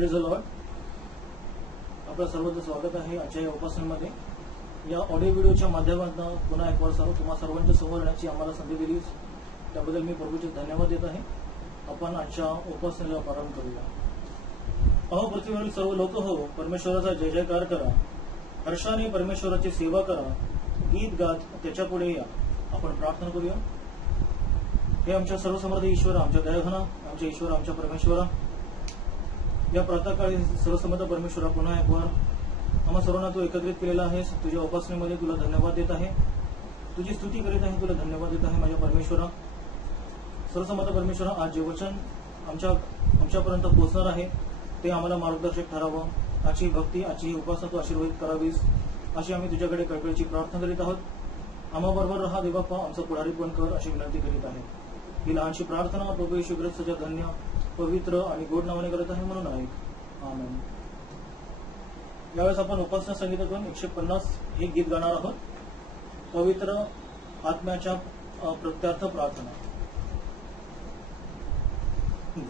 Praise the Lord. आपलं सर्वांचं स्वागत आहे आजच्या या उपासनेमध्ये. या ऑडिओ व्हिडिओच्या माध्यमातून पुन्हा एक वार तुम्हा सर्वांच्या समोर येण्याची आम्हाला संधी दिली, त्याबद्दल मी प्रभूचे धन्यवाद देत आहे. आपण आजच्या उपासनेला प्रारंभ करूया. अहो पृथ्वीवरील सर्व लोक हो, परमेश्वराचा जय जयकार करा, हर्षाने परमेश्वराची सेवा करा, गीत गात त्याच्या पुढे या. आपण प्रार्थना करूया. हे आमच्या सर्वसमर्थ ईश्वर, आमच्या दयाघना, आमच्या ईश्वर, आमच्या परमेश्वरा, या प्रातःकाळी सर्वसमर्थ परमेश्वरा पुन्हा एक वार आम्हा सर्वांना तू एकत्रित केलेला आहेस. तुझ्या उपासनेमध्ये तुला धन्यवाद देत आहे, तुझी स्तुती करीत आहे, तुला धन्यवाद देत आहे माझ्या परमेश्वरा. सर्वसमर्थ परमेश्वरा, आज जे वचन आमच्यापर्यंत पोहोचणार आहे ते आम्हाला मार्गदर्शक ठरावं. आजची भक्ती, आजची उपासना तू आशीर्वादित करावीस अशी आम्ही तुझ्याकडे कळकळीची प्रार्थना करीत आहोत. आम्हाबरोबर रहा देवबाप्पा, आमचं पुढारी पण कर अशी विनंती करीत आहे. ही लहानशी प्रार्थना प्रभू येशू ख्रिस्ताच्या धन्य, पवित्र आणि गोड नावाने करत आहे म्हणून आहे. आमेन. यावेळेस आपण उपासना संगीतातून 150 हे गीत गाणार आहोत. पवित्र आत्म्याच्या प्रत्यार्थ प्रार्थना.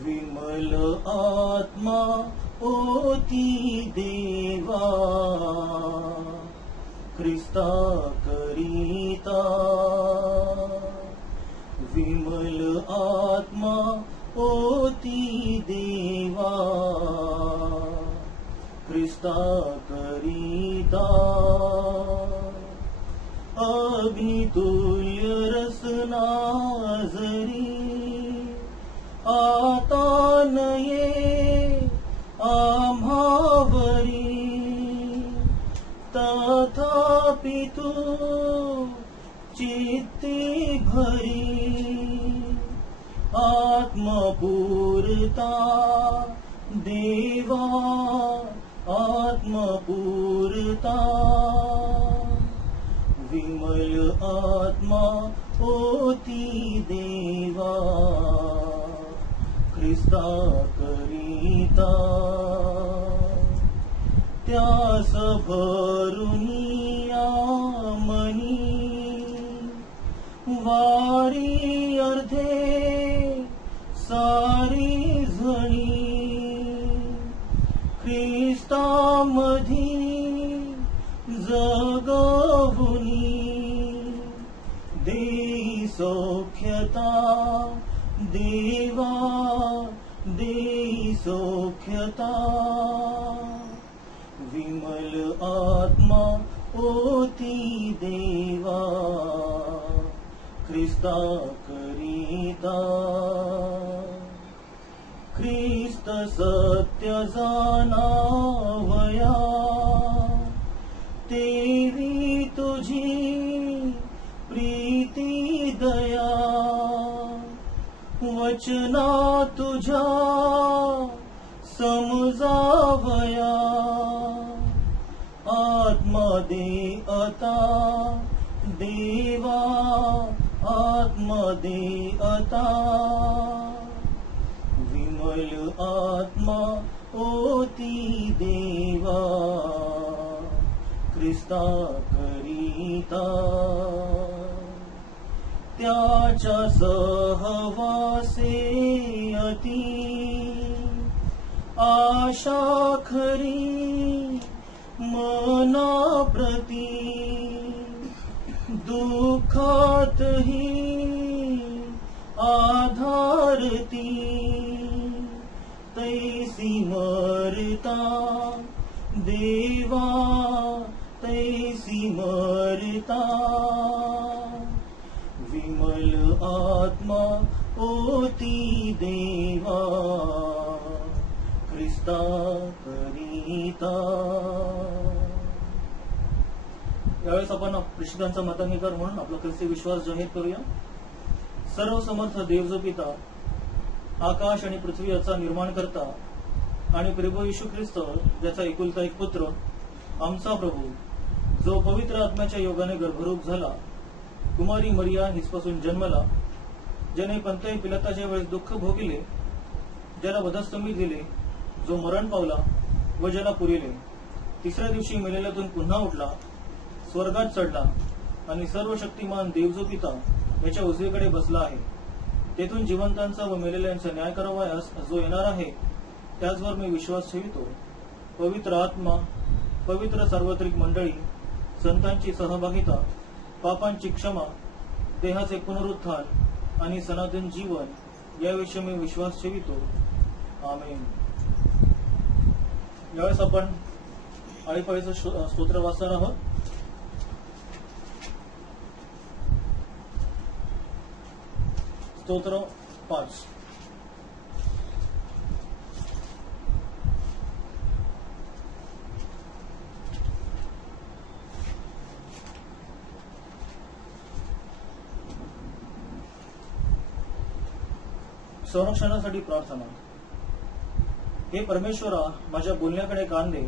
विमल आत्मा ओती देवा, ख्रिस्ता करिता. विमल आत्मा ओती देवा, ख्रिस्ता करिता. अग्नितुल्य रसना जरी आता नये आम्हावरी, तथापि तू चित्ती भरी. आत्मपूर्ता देवा, आत्मपूर्ता. विमल आत्मा ओती देवा, ख्रिस्ता करिता. त्यास भरुनिया मनी, वारी अर्धे सारी झणी. ख्रिस्तामधी जगवुनी, देई सौख्यता देवा, देई सौख्यता. विमल आत्मा ओती देवा, ख्रिस्ता करिता. ख्रिस्त सत्य जाणावया, तेवी तुझी प्रीती दया. वचना तुझ्या समजावया, आत्मा दे आता देवा, आत्मा दे आता. विमल आत्मा ओती देवा, ख्रिस्ता करिता. त्याच्या सहवासे अति आशा खरी मना प्रती. दुःखातही आधारती, तैसी मरता देवा, तैसी मरता. विमल आत्मा ओती देवा, ख्रिस्ता करिता. यावेळेस आपण प्रेषितांचा मतांगीकार म्हणून आपला ख्रिस्ती विश्वास जाहीर करूया. सर्व समर्थ देव जो पिता, आकाश आणि पृथ्वी याचा निर्माण करता आणि प्रभू येशू ख्रिस्त ज्याचा एकुलता एक पुत्र, आमचा प्रभू, जो पवित्र आत्म्याच्या योगाने गर्भरूप झाला, कुमारी मरिया हिचपासून जन्मला, ज्याने पंतय पिलाताच्या वेळेस दुःख भोगिले, ज्याला वधस्तंभित दिले, जो मरण पावला व ज्याला पुरिले, तिसऱ्या दिवशी मेलेल्यातून पुन्हा उठला, स्वर्गात चढला आणि सर्व शक्तिमान देव जो पिता याच्या उजवीकडे बसला आहे. तेथून जिवंतांचा व मेलेल्यांचा न्याय करावयास जो येणार आहे, त्याचवर मी विश्वास ठेवितो. पवित्र आत्मा, पवित्र सार्वत्रिक मंडळी, संतांची सहभागिता, पापांची क्षमा, देहाचे पुनरुत्थान आणि सनातन जीवन याविषयी मी विश्वास ठेवितो. आमेन. यावेळेस आपण आळीपाळीचं स्तोत्र वाचणार आहोत. स्तोत्र 5. संरक्षणासाठी प्रार्थना. हे परमेश्वरा, माझ्या बोलण्याकडे कान दे,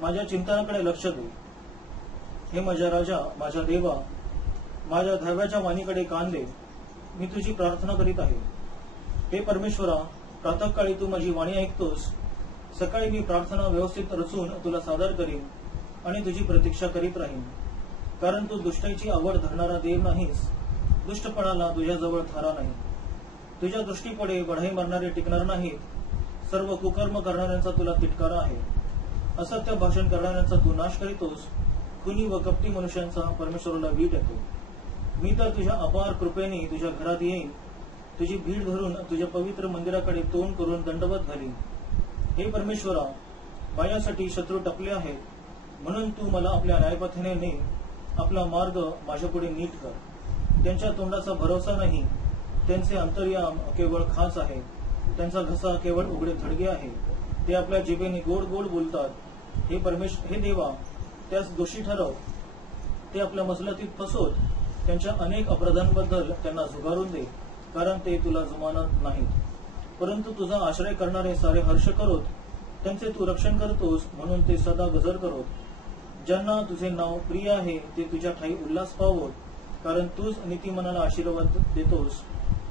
माझ्या चिंतनाकडे लक्ष दे. हे माझ्या राजा, माझ्या देवा, माझ्या धाव्याच्या वाणीकडे कान दे. मी तुझी प्रार्थना करीत आहे. हे परमेश्वरा, प्रातःकाळी तू माझी वाणी ऐकतोस. सकाळी मी प्रार्थना व्यवस्थित रचून तुला सादर करीन आणि तुझी प्रतीक्षा करीत राहीन. कारण तू दुष्टाईची आवड धरणारा देव नाहीस, दुष्टपणाला तुझ्याजवळ थारा नाही. तुझ्या दृष्टीपुढे बढाई मारणारे टिकणार नाहीत. सर्व कुकर्म करणाऱ्यांचा तुला तिटकारा आहे. असत्य भाषण करणाऱ्यांचा तू नाश करीतोस. खुनी व कपटी मनुष्यांचा परमेश्वराला वीट येतो. मी तर तुझ्या अपार कृपेने तुझ्या घरात येईन. तुझी भीड धरून तुझ्या पवित्र मंदिराकडे तोंड करून दंडवत घालीन. हे परमेश्वरा, माझ्यासाठी शत्रू टपले आहेत, म्हणून तू मला आपल्या न्यायपथेने ने. आपला मार्ग माझ्यापुढे नीट कर. त्यांच्या तोंडाचा भरोसा नाही. त्यांचे अंतर्याम केवळ खास आहे. त्यांचा घसा केवळ उघडे थडगे आहे. ते आपल्या जिभेने गोड गोड बोलतात. हे देवा, त्यास दोषी ठरव. ते आपल्या मसलतीत फसवत. त्यांच्या अनेक अपराधांबद्दल त्यांना झुगारून दे, कारण ते तुला जुमानत नाहीत. परंतु तुझा आश्रय करणारे सारे हर्ष करोत. त्यांचे तू रक्षण करतोस, म्हणून ते सदा गजर करोत. ज्यांना तुझे नाव प्रिय आहे ते तुझ्या ठाई उल्हास पावोत, कारण तूच नीतिमनाला आशीर्वाद देतोस.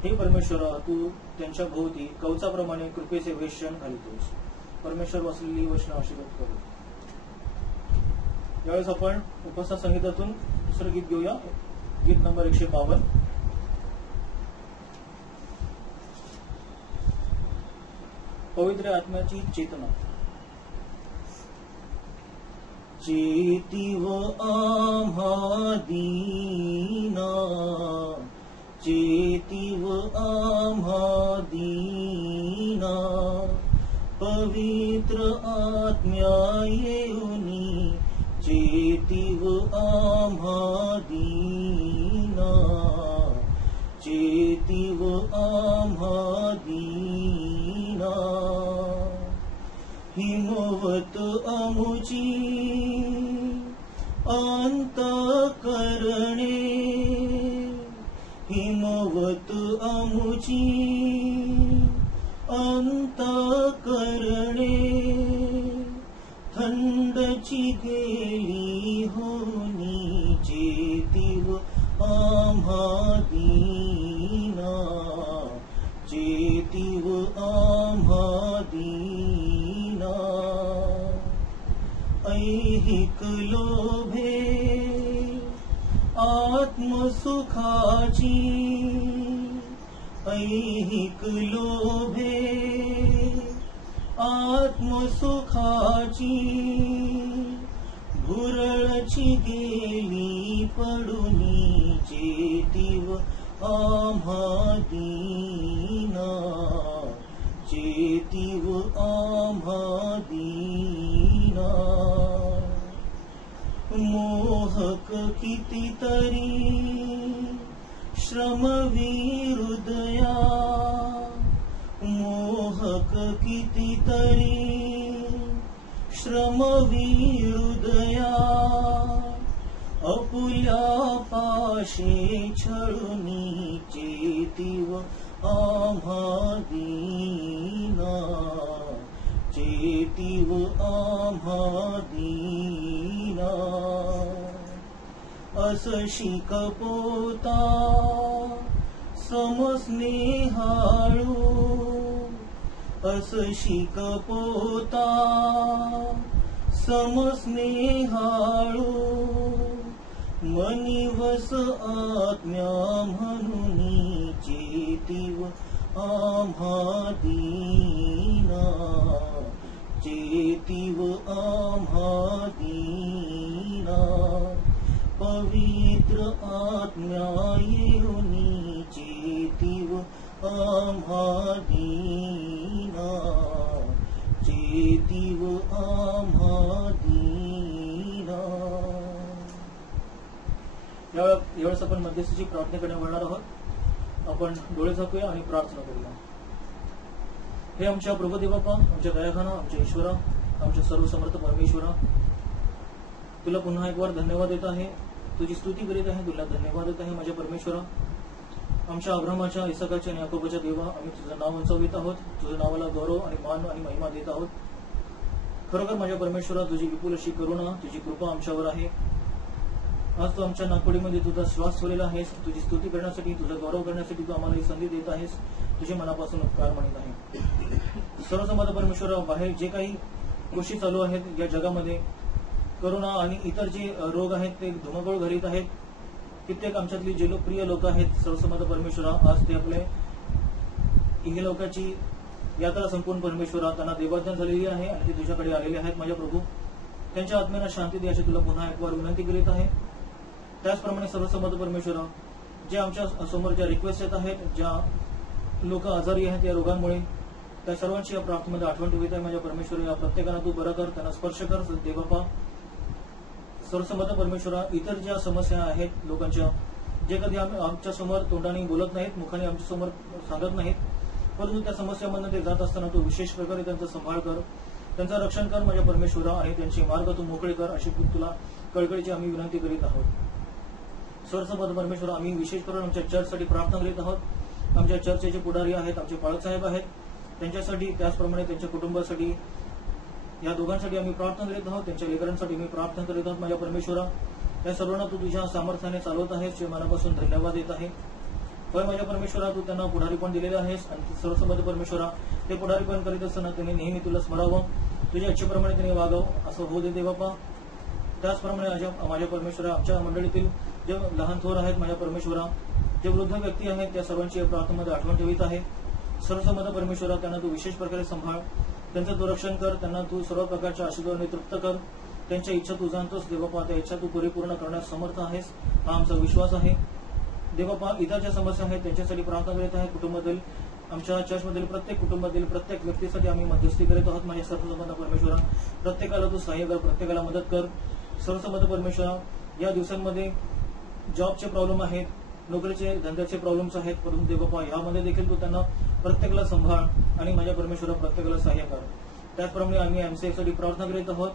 हे परमेश्वरा, तू त्यांच्या भोवती कवचाप्रमाणे कृपेचे वेषण घालतोस. परमेश्वर वाचलेली वचन आशीर्वाद करू. यावेळेस आपण उपस्था संगीतातून दुसरं गीत घेऊया. गीत नंबर 152. पवित्र आत्म्याची चेतना. चेतीव आम्हा दीना, चेतीव आम्हा दीना. पवित्र आत्म्या येऊनी, चेतीव आम्हा दीना, चेतीव आम्हा दीना. हिमवत अमुची अंत करणे, हिमवत अमुची अंत करणे. थंडची गेली होनी, चेतीव आम्हा दीना, चेतीव आम्हा दीना. ऐहिक लोभे आत्मसुखाची, ऐहिक लोभे आत्मसुखाची. भुरळची गेली पडुनी, चेतीव आम्हा दीना, चेतीव आम्हा दीना. मोहक कितीतरी श्रमवी हृदया, मोहक कितीतरी श्रमवी हृदया. अपुल्या पाशे छळुनी, चेतीव आम्हा दीना, चेतीव आम्हा दीना. असशी कपोता समस्नेहाळू, असशी कपोता समस्नेहाळू. मनिवस आत्म्या म्हणून, चेतीव आम्हा दीना, चेतीव आम्हा दीना, पवित्र आत्म्या येऊनी चेतीव आम्हा दीना, चेतीव आम्हा दीना. यावेळेस आपण मध्यस्थीची प्रार्थनेकडे वळणार आहोत. आपण डोळे झाकूया आणि प्रार्थना करूया. हे आमच्या प्रभुदेवापा, आमच्या दयाघना, आमच्या ईश्वरा, आमच्या सर्वसमर्थ परमेश्वरा, तुला पुन्हा एक वार धन्यवाद देत आहे, तुझी स्तुती करीत आहे, तुला धन्यवाद देत आहे माझ्या परमेश्वरा. आमच्या अब्रामाच्या, इसाकाच्या आणि याकोबाच्या देवा, आम्ही तुझं नाव उंचावित आहोत, तुझ्या नावाला गौरव आणि मान आणि महिमा देत आहोत. खरोखर माझ्या परमेश्वरा, तुझी विपुल अशी करुणा, तुझी कृपा आमच्यावर आहे. आज तू आमच्या नागपुडीमध्ये तुझा श्वास ठेवलेला आहेस, तुझी स्तुती करण्यासाठी, तुझा गौरव करण्यासाठी तू आम्हाला ही संधी देत आहेस. तुझे मनापासून उपकार मानित आहे. सर्वसमाज परमेश्वरा, बाहेर जे काही गोष्टी चालू आहेत या जगामध्ये, करोना आणि इतर जे रोग आहेत ते धुमाकूळ घालीत आहेत. कित्येक आमच्यातली जे लोकप्रिय लोक आहेत सर्वसमाज परमेश्वरा, आज ते आपले इहलोकाची यात्रा संपूर्ण परमेश्वरा, त्यांना देवाज्ञा झालेली आहे आणि ते तुझ्याकडे आलेले आहेत माझ्या प्रभू. त्यांच्या आत्म्याला शांती दे अशी तुला पुन्हा एक वार विनंती करीत आहे. त्याचप्रमाणे सर्वसमाज परमेश्वरा, जे आमच्या समोर ज्या रिक्वेस्ट येत आहेत, ज्या लोक आजारी आहेत या रोगांमुळे, त्या सर्वांची या प्रार्थनेमध्ये आठवण ठेवत आहे माझ्या परमेश्वरा. या प्रत्येकाला तू बरं कर, त्यांना स्पर्श कर देवबापा. सर्वसमाज परमेश्वरा, इतर ज्या समस्या आहेत लोकांच्या, जे कधी आमच्या समोर तोंडाने बोलत नाहीत, मुखाने आमच्या समोर सांगत नाहीत, परंतु त्या समस्यामधून ते जात असताना तू विशेष प्रकारे त्यांचा सांभाळ कर, त्यांचं रक्षण कर माझ्या परमेश्वरा, आणि त्यांचे मार्ग तू मोकळे कर अशी तुला कळकळीची आम्ही विनंती करीत आहोत. सर्वसमाज परमेश्वरा, आम्ही विशेष करून आमच्या चर्चसाठी प्रार्थना करीत आहोत. आमच्या चर्चेचे पुढारी आहेत, आमचे पाळकसाहेब आहेत, त्यांच्यासाठी, त्याचप्रमाणे त्यांच्या कुटुंबासाठी, या दोघांसाठी आम्ही प्रार्थना करीत आहोत. त्यांच्या लेकरांसाठी मी प्रार्थना करीत आहोत माझ्या परमेश्वरा. या सर्वांना तू तुझ्या सामर्थ्याने चालवत आहेस, जे मनापासून धन्यवाद देत आहे. होय माझ्या परमेश्वरा, तू त्यांना पुढारीपण दिलेलं आहेस आणि सर्वसमाज परमेश्वरा, ते पुढारीपण करीत असताना त्यांनी नेहमी तुला स्मरावं, तुझ्या इच्छेप्रमाणे त्यांनी वागावं असं होऊ दे देवापा. त्याचप्रमाणे माझ्या परमेश्वरा, आमच्या मंडळीतील जे लहान थोर आहेत माझ्या परमेश्वरा, जे वृद्ध व्यक्ती आहेत, त्या सर्वांची प्रार्थनेमध्ये आठवण ठेवित आहे. सर्वसमाज परमेश्वरा, त्यांना तू विशेष प्रकारे सांभाळ, त्यांचं तू रक्षण कर, त्यांना तू सर्व प्रकारच्या आशीर्वादाने तृप्त कर. त्यांच्या इच्छा तू जाणतोस देवबापा, त्या इच्छा तू परिपूर्ण करण्यास समर्थ आहेस, हा आमचा विश्वास आहे देवबापा. इतर ज्या समस्या आहेत त्यांच्यासाठी प्रार्थना करीत आहे. कुटुंबातील, आमच्या चर्चमधील प्रत्येक कुटुंबातील प्रत्येक व्यक्तीसाठी आम्ही मध्यस्थी करीत आहोत माझ्या सर्वसमाज परमेश्वरा. प्रत्येकाला तू सहाय्य कर, प्रत्येकाला मदत कर सर्वसमाज परमेश्वरा. या दिवसांमध्ये जॉबचे प्रॉब्लेम आहेत, नोकरीचे धंद्याचे प्रॉब्लेम्स आहेत, परंतु देवबापा यामध्ये देखील तू त्यांना प्रत्येकाला सांभाळ आणि माझ्या परमेश्वरा प्रत्येकाला सहाय्य कर. त्याचप्रमाणे आम्ही एमसीएसाठी प्रार्थना करीत आहोत.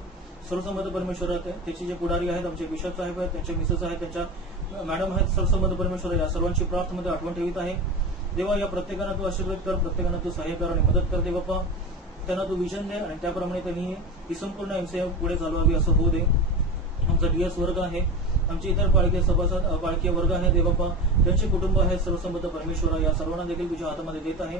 सर्वसमाज परमेश्वरा, त्याचे जे पुढारी आहेत, आमचे बिशप साहेब आहेत, त्यांचे मिसेस आहेत, त्यांच्या मॅडम आहेत, सर्वसमाज परमेश्वरा, या सर्वांची प्रार्थनेमध्ये आठवण ठेवित आहे देवा. या प्रत्येकांना तू आशीर्वाद कर, प्रत्येकांना तू सहाय्य कर आणि मदत कर देवबापा. त्यांना तू विजन दे आणि त्याप्रमाणे त्यांनी ही संपूर्ण एमसीए पुढे चालवावी असं होऊ दे. आमचा डीएस वर्ग आहे, आमचे इतर पाळकीय सभासद, पाळकीय वर्ग आहे देवबापा, त्यांचे कुटुंब आहेत सर्वसमर्थ परमेश्वरा, या सर्वांना देखील तुझ्या हातामध्ये देत आहे.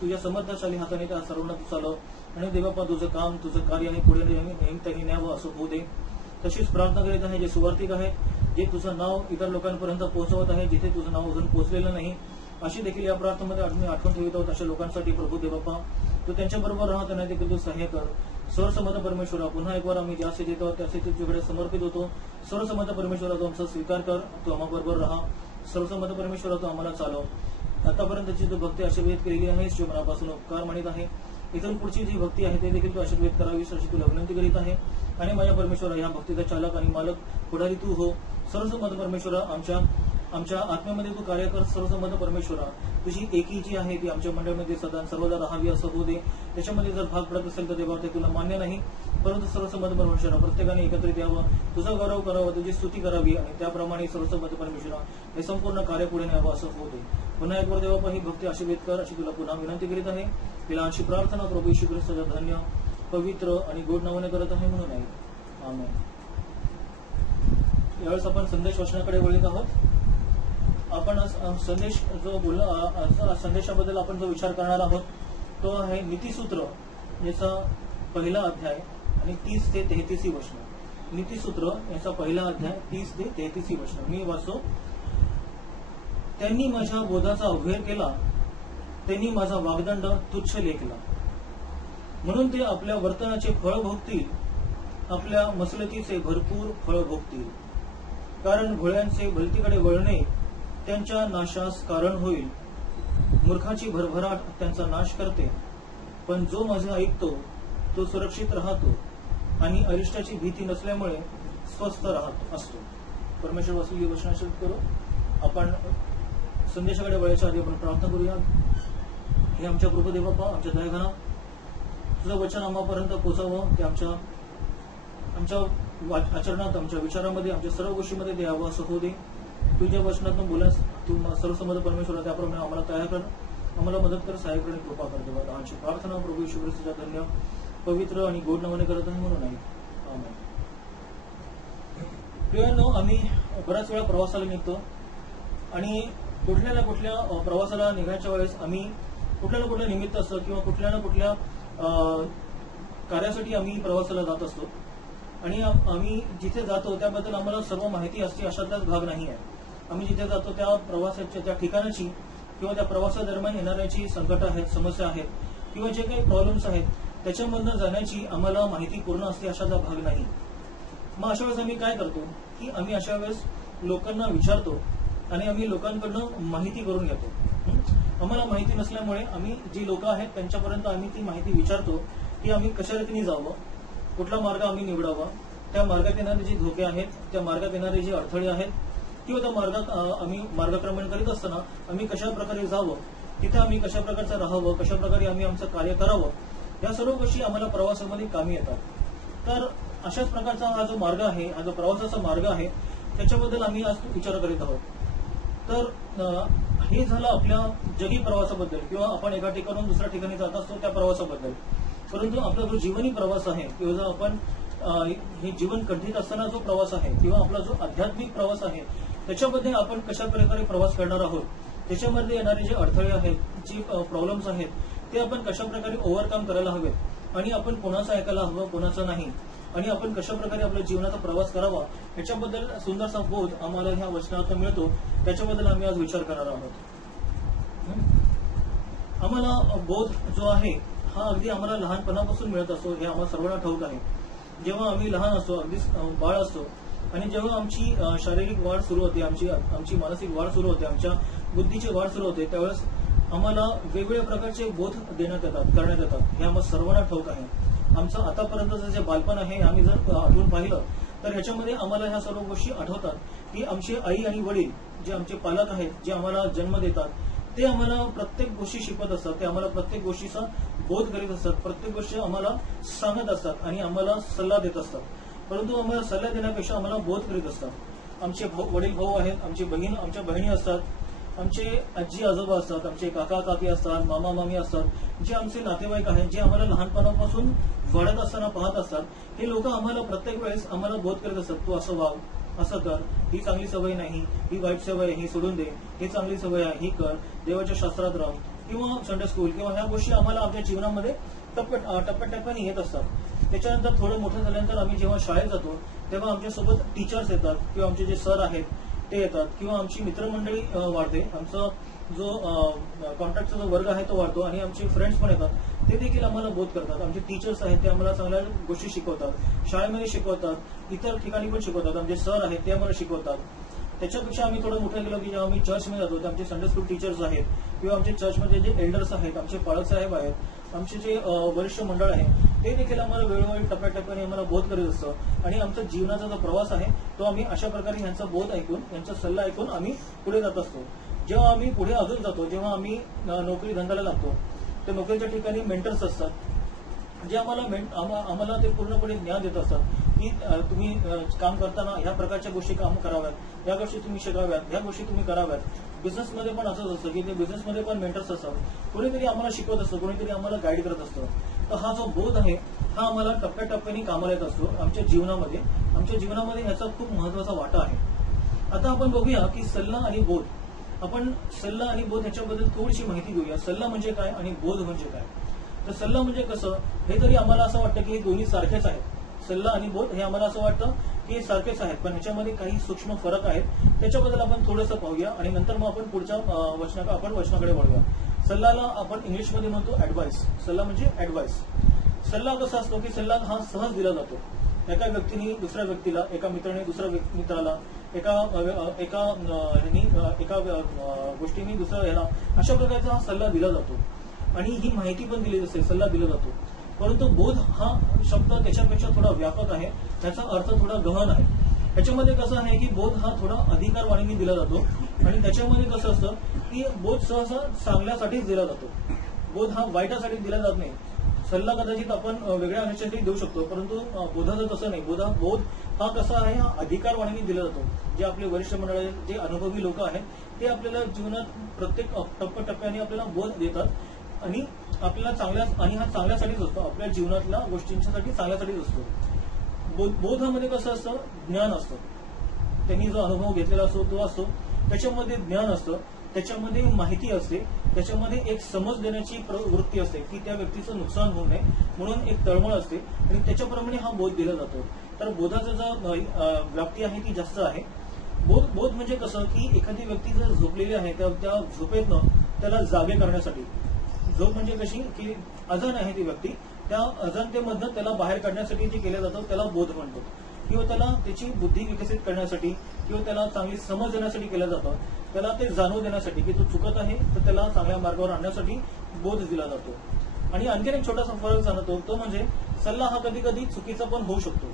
तुझ्या समर्थशाली हाताने त्या सर्वांना तू चालव आणि देवबापा तुझं काम, तुझं कार्य आहे पुढे नेहमी न्यावं असं होऊ दे. तशीच प्रार्थना करीत आहे जे सुवार्थिक आहेत, जे तुझं नाव इतर लोकांपर्यंत पोहोचवत आहे, जिथे तुझं नाव अजून पोहोचलेलं नाही, अशी देखील या प्रार्थनेमध्ये आम्ही आठवण ठेवत आहोत. अशा लोकांसाठी प्रभू देवबापा तू त्यांच्याबरोबर राहा, त्यांना देखील तू सहाय्य कर. सर्वसमर्थ परमेश्वरा, पुन्हा एक वार आम्ही ज्या स्थितीत आहोत त्या स्थितीत तुझ्याकडे समर्पित होतो. सर्वसमर्थ परमेश्वरा, तू आमचा स्वीकार कर, तू आम्हाबरोबर राहा. सर्वसमर्थ परमेश्वरा, तू आम्हाला चालव. आतापर्यंतची तू भक्ती आशीर्वादित केलेली आहेस, जो मनापासून उपकार मानित आहे. इथून पुढची जी भक्ती आहे ते देखील तू आशीर्वादित करावीस अशी तुला विनंती करीत आहे. आणि माझ्या परमेश्वरा, या भक्तीचा चालक आणि मालक पुढारी तू हो. सर्वसमर्थ परमेश्वरा, आमच्या आत्म्यामध्ये तू कार्य कर. सर्वसमर्थ परमेश्वरा, तुझी एकी जी आहे ती आमच्या मंडळामध्ये सदा सर्वदा राहावी असं होऊ दे. त्याच्यामध्ये जर भाग पडत असेल तर देवा ते तुला मान्य नाही, परंतु सर्वसमर्थ परमेश्वरा प्रत्येकाने एकत्रित यावं, तुझा गौरव करावा, तुझी स्तुती करावी आणि त्याप्रमाणे सर्वसमर्थ परमेश्वरा हे संपूर्ण कार्य पुढे न्यावं असं होऊ दे. पुन्हा एक वर देवा ही भक्ती आशीर्वादित कर अशी तुला पुन्हा विनंती करीत आहे. तिला अशी प्रार्थना प्रभू येशू ख्रिस्ताच्या धन्य, पवित्र आणि गोड नावाने करत आहे म्हणून आहे. आमेन. यावेळेस आपण संदेश वाचनाकडे वळीत आहोत. आपण संदेश जो संदेशाबद्दल आपण जो विचार करणार आहोत तो आहे नीतिसूत्र, याचा पहिला अध्याय आणि 30 ते 33 वचन. नीतिसूत्र याचा पहिला अध्याय 30 ते 33 वचन मी वाचतो. त्यांनी माझ्या बोधाचा अवहेर केला, त्यांनी माझा वागदंड तुच्छ लेखला. म्हणून ते आपल्या वर्तनाचे फळ भोगतील, आपल्या मसलतीचे भरपूर फळ भोगतील. कारण भोळ्यांचे भलतीकडे वळणे त्यांच्या नाशास कारण होईल. मूर्खाची भरभराट त्यांचा नाश करते, पण जो माझे ऐकतो तो सुरक्षित राहतो आणि अरिष्टाची भीती नसल्यामुळे स्वस्थ राहत असतो. परमेश्वर वासुली वचनाश्रित करू. आपण संदेशाकडे वळायच्या आधी आपण प्रार्थना करूया. हे आमच्या कृपदेव बाप्पा, आमच्या दयाघना, तुझं वचन आम्हापर्यंत पोहोचावं, ते आमच्या आचरणात, आमच्या विचारामध्ये, आमच्या सर्व गोष्टीमध्ये ते यावं असं होऊ दे. तुझ्या वचनातून बोलास तू सर्वसमर्थ परमेश्वर, त्याप्रमाणे आम्हाला तयार कर, आम्हाला मदत कर, सहाय्य कर, कृपा कर देवा. आमची प्रार्थना प्रभू येशू ख्रिस्ताच्या धन्य पवित्र आणि गोड नावाने करत आहे म्हणून आहे. आमेन. प्रियांनो, आम्ही बऱ्याच वेळा प्रवासाला निघतो आणि कुठल्या ना कुठल्या प्रवासाला निघायच्या वेळेस आम्ही कुठल्या ना कुठल्या निमित्त असतं किंवा कुठल्या ना कुठल्या कार्यासाठी आम्ही प्रवासाला जात असतो. आणि आम्ही जिथे जातो त्याबद्दल आम्हाला सर्व माहिती असते अशातलाच भाग नाही आहे. आम्ही जिथे जातो त्या प्रवासाच्या, त्या ठिकाणाची किंवा त्या प्रवासादरम्यान येणाऱ्याची संकट आहेत, समस्या आहेत किंवा जे काही प्रॉब्लेम्स आहेत त्याच्यामधनं जाण्याची आम्हाला माहिती पूर्ण असते अशाचा भाग नाही. मग अशा वेळेस आम्ही काय करतो की आम्ही अशा वेळेस लोकांना विचारतो आणि आम्ही लोकांकडनं माहिती करून घेतो. आम्हाला माहिती नसल्यामुळे आम्ही जी लोक आहेत त्यांच्यापर्यंत आम्ही ती माहिती विचारतो की आम्ही कशा रीतीने जावं, कुठला मार्ग आम्ही निवडावा, त्या मार्गात येणारे जे धोके आहेत, त्या मार्गात येणारे जे अडथळे आहेत किंवा त्या मार्गात आम्ही मार्गक्रमण करीत असताना आम्ही कशा प्रकारे जावं, तिथे आम्ही कशा प्रकारचं राहावं, कशा प्रकारे आम्ही आमचं कार्य करावं, या सर्व गोष्टी आम्हाला प्रवासामध्ये कामी येतात. तर अशाच प्रकारचा हा जो मार्ग आहे, हा जो प्रवासाचा मार्ग आहे, त्याच्याबद्दल आम्ही आज विचार करीत आहोत. तर हे झालं आपल्या जगी प्रवासाबद्दल किंवा आपण एका ठिकाणून दुसऱ्या ठिकाणी जात असतो त्या प्रवासाबद्दल. परंतु आपला जो जीवनी प्रवास आहे किंवा जो आपण हे जीवन कठीण असताना जो प्रवास आहे किंवा आपला जो आध्यात्मिक प्रवास आहे त्याच्यामध्ये आपण कशा प्रकारे प्रवास करणार आहोत, त्याच्यामध्ये येणारे जे अडथळे आहेत, जे प्रॉब्लेम्स आहेत, ते आपण कशा प्रकारे ओव्हरकम करायला हवेत आणि आपण कोणाचं ऐकायला हवं, कोणाचं नाही, आणि आपण कशा प्रकारे आपल्या जीवनाचा प्रवास करावा याच्याबद्दल सुंदरसा बोध आम्हाला ह्या वचनातून मिळतो. त्याच्याबद्दल आम्ही आज विचार करणार आहोत. आम्हाला बोध जो आहे हा अगदी आम्हाला लहानपणापासून मिळत असतो, हे आम्हाला सर्वांना ठाऊक आहे. जेव्हा आम्ही लहान असतो, अगदी बाळ असतो, आणि जेव्हा आमची शारीरिक वाढ सुरू होते, आमची मानसिक वाढ सुरू होते, आमच्या बुद्धीची वाढ सुरू होते, त्यावेळेस आम्हाला वेगवेगळ्या प्रकारचे बोध करण्यात येतात. हे आम्हाला सर्वांना ठाऊक आहे. आमचं आतापर्यंतचं जे बालपण आहे आम्ही जर आठवून पाहिलं तर ह्याच्यामध्ये आम्हाला ह्या सर्व गोष्टी आठवतात की आमचे आई आणि वडील जे आमचे पालक आहेत, जे आम्हाला जन्म देतात, ते आम्हाला प्रत्येक गोष्टी शिकवत असतात, ते आम्हाला प्रत्येक गोष्टीचा बोध करीत असतात, प्रत्येक गोष्टी आम्हाला सांगत असतात आणि आम्हाला सल्ला देत असतात. परंतु आम्हाला सल्ला देण्यापेक्षा आम्हाला बोध करीत असतात. आमचे वडील भाऊ आहेत, आमच्या बहिणी असतात, आमचे आजी आजोबा असतात, आमचे काका काकी असतात, मामा मामी असतात, जे आमचे नातेवाईक आहेत, जे आम्हाला लहानपणापासून वाढत असताना पाहत असतात, हे लोक आम्हाला प्रत्येक वेळेस आम्हाला बोध करत असतात. तू असं वाग, असं कर, ही चांगली सवय नाही, ही वाईट सवय आहे, ही सोडून दे, ही चांगली सवय आहे, ही कर, देवाच्या शास्त्रात राह, किंवा संडे स्कूल, किंवा ह्या गोष्टी आम्हाला आमच्या जीवनामध्ये टप्प्याटप्प्याने येत असतात. त्याच्यानंतर थोडं मोठं झाल्यानंतर आम्ही जेव्हा शाळेत जातो तेव्हा आमच्यासोबत टीचर्स येतात किंवा आमचे जे सर आहेत ते येतात किंवा आमची मित्रमंडळी वाढते, आमचा जो कॉन्टॅक्टचा जो वर्ग आहे तो वाढतो आणि आमचे फ्रेंड्स पण येतात, ते देखील आम्हाला बोध करतात. आमचे टीचर्स आहेत ते आम्हाला चांगल्या गोष्टी शिकवतात, शाळेमध्ये शिकवतात, इतर ठिकाणी पण शिकवतात, आमचे सर आहेत ते आम्हाला शिकवतात. त्याच्यापेक्षा आम्ही थोडं मोठं गेलो की जेव्हा आम्ही चर्चमध्ये जातो, आमचे संडे स्कूल टीचर्स आहेत किंवा आमचे चर्चमध्ये जे एल्डर्स आहेत, आमचे पालक साहेब आहेत, आमचे जे वरिष्ठ मंडळ आहे, ते देखील आम्हाला वेळोवेळी टप्प्याटप्प्याने आम्हाला बोध करीत असतं आणि आमचा जीवनाचा जो प्रवास आहे तो आम्ही अशा प्रकारे यांचा बोध ऐकून, यांचा सल्ला ऐकून आम्ही पुढे जात असतो. जेव्हा आम्ही पुढे अजून जातो, जेव्हा आम्ही नोकरी धंद्याला लागतो, तर नोकरीच्या ठिकाणी मेंटर्स असतात, जे आम्हाला ते पूर्णपणे ज्ञान देत असतात की तुम्ही काम करताना ह्या प्रकारच्या गोष्टी काम कराव्यात, ह्या गोष्टी तुम्ही शिकाव्यात, ह्या गोष्टी तुम्ही कराव्यात. बिझनेसमध्ये पण असंच असतं की ते बिझनेसमध्ये पण मेंटर्स असतात, कोणीतरी आम्हाला शिकवत असतं, कोणीतरी आम्हाला गाईड करत असतं. तर हा जो बोध आहे हा आम्हाला टप्प्याटप्प्याने कामाला येत असतो आमच्या जीवनामध्ये ह्याचा खूप महत्वाचा वाटा आहे. आता आपण बघूया की सल्ला आणि बोध. आपण सल्ला आणि बोध ह्याच्याबद्दल थोडीशी माहिती घेऊया. सल्ला म्हणजे काय आणि बोध म्हणजे काय. तर सल्ला म्हणजे कसं, हे तरी आम्हाला असं वाटतं की हे दोन्ही सारखेच आहेत. सल्ला आणि बोध हे आम्हाला असं वाटतं की हे सारखेच आहेत, पण ह्याच्यामध्ये काही सूक्ष्म फरक आहेत. त्याच्याबद्दल आपण थोडंसं पाहूया आणि नंतर मग आपण पुढच्या वचनाकडे वळूया. सल्लाला आपण इंग्लिशमध्ये म्हणतो ऍडवाइस. सल्ला म्हणजे ऍडवाइस. सल्ला कसा असतो की सल्ला हा सहज दिला जातो. एका व्यक्तीने दुसऱ्या व्यक्तीला, एका मित्राने दुसऱ्या मित्राला, एका गोष्टीने दुसऱ्या ह्याला, अशा प्रकारचा हा सल्ला दिला जातो आणि ही माहिती पण दिली जाते, सल्ला दिला जातो. परंतु बोध हा शब्द त्याच्यापेक्षा थोडा व्यापक आहे, त्याचा अर्थ थोडा गहन आहे. त्याच्यामध्ये कसं आहे की बोध हा थोडा अधिकारवाणीने दिला जातो आणि त्याच्यामध्ये कसं असतं की बोध सहसा चांगल्यासाठीच दिला जातो. बोध हा वाईटासाठी दिला जात नाही. सल्ला कदाचित आपण वेगळ्या ह्याच्यासाठी देऊ शकतो, परंतु बोधाचं तसं नाही. बोध हा कसा आहे, हा अधिकारवाणीने दिला जातो. जे आपले वरिष्ठ मंडळ, जे अनुभवी लोक आहेत, ते आपल्याला जीवनात प्रत्येक टप्प्याने आपल्याला बोध देतात आणि आपल्याला आणि हा चांगल्यासाठीच असतो, आपल्या जीवनातल्या गोष्टींसाठी चांगल्यासाठीच असतो. बोधामध्ये कसं असतं, ज्ञान असतं. त्यांनी जो अनुभव घेतलेला असतो तो असतो, त्याच्यामध्ये ज्ञान असतं, त्याच्यामध्ये माहिती असते, त्याच्यामध्ये एक समज देण्याची वृत्ती असते की त्या व्यक्तीचं नुकसान होऊ नये म्हणून एक तळमळ असते आणि त्याच्याप्रमाणे हा बोध दिला जातो. तर बोधाचा जो व्याप्ती आहे ती जास्त आहे. बोध म्हणजे कसं की एखादी व्यक्ती जर झोपलेली आहे त्या झोपेतनं त्याला जागे करण्यासाठी, झोप म्हणजे कशी की अजाण आहे ती व्यक्ती, त्या अजाणतेमधनं त्याला बाहेर काढण्यासाठी जे केलं जातं त्याला बोध म्हणतो. किंवा त्याला त्याची बुद्धी विकसित करण्यासाठी किंवा त्याला चांगली समज देण्यासाठी केलं जातं. त्याला ते जाणून देण्यासाठी की तो चुकत आहे तर त्याला चांगल्या मार्गावर आणण्यासाठी बोध दिला जातो. आणि आणखीन एक छोटासा फरक जाणवतो, तो म्हणजे सल्ला हा कधी कधी चुकीचा पण होऊ शकतो.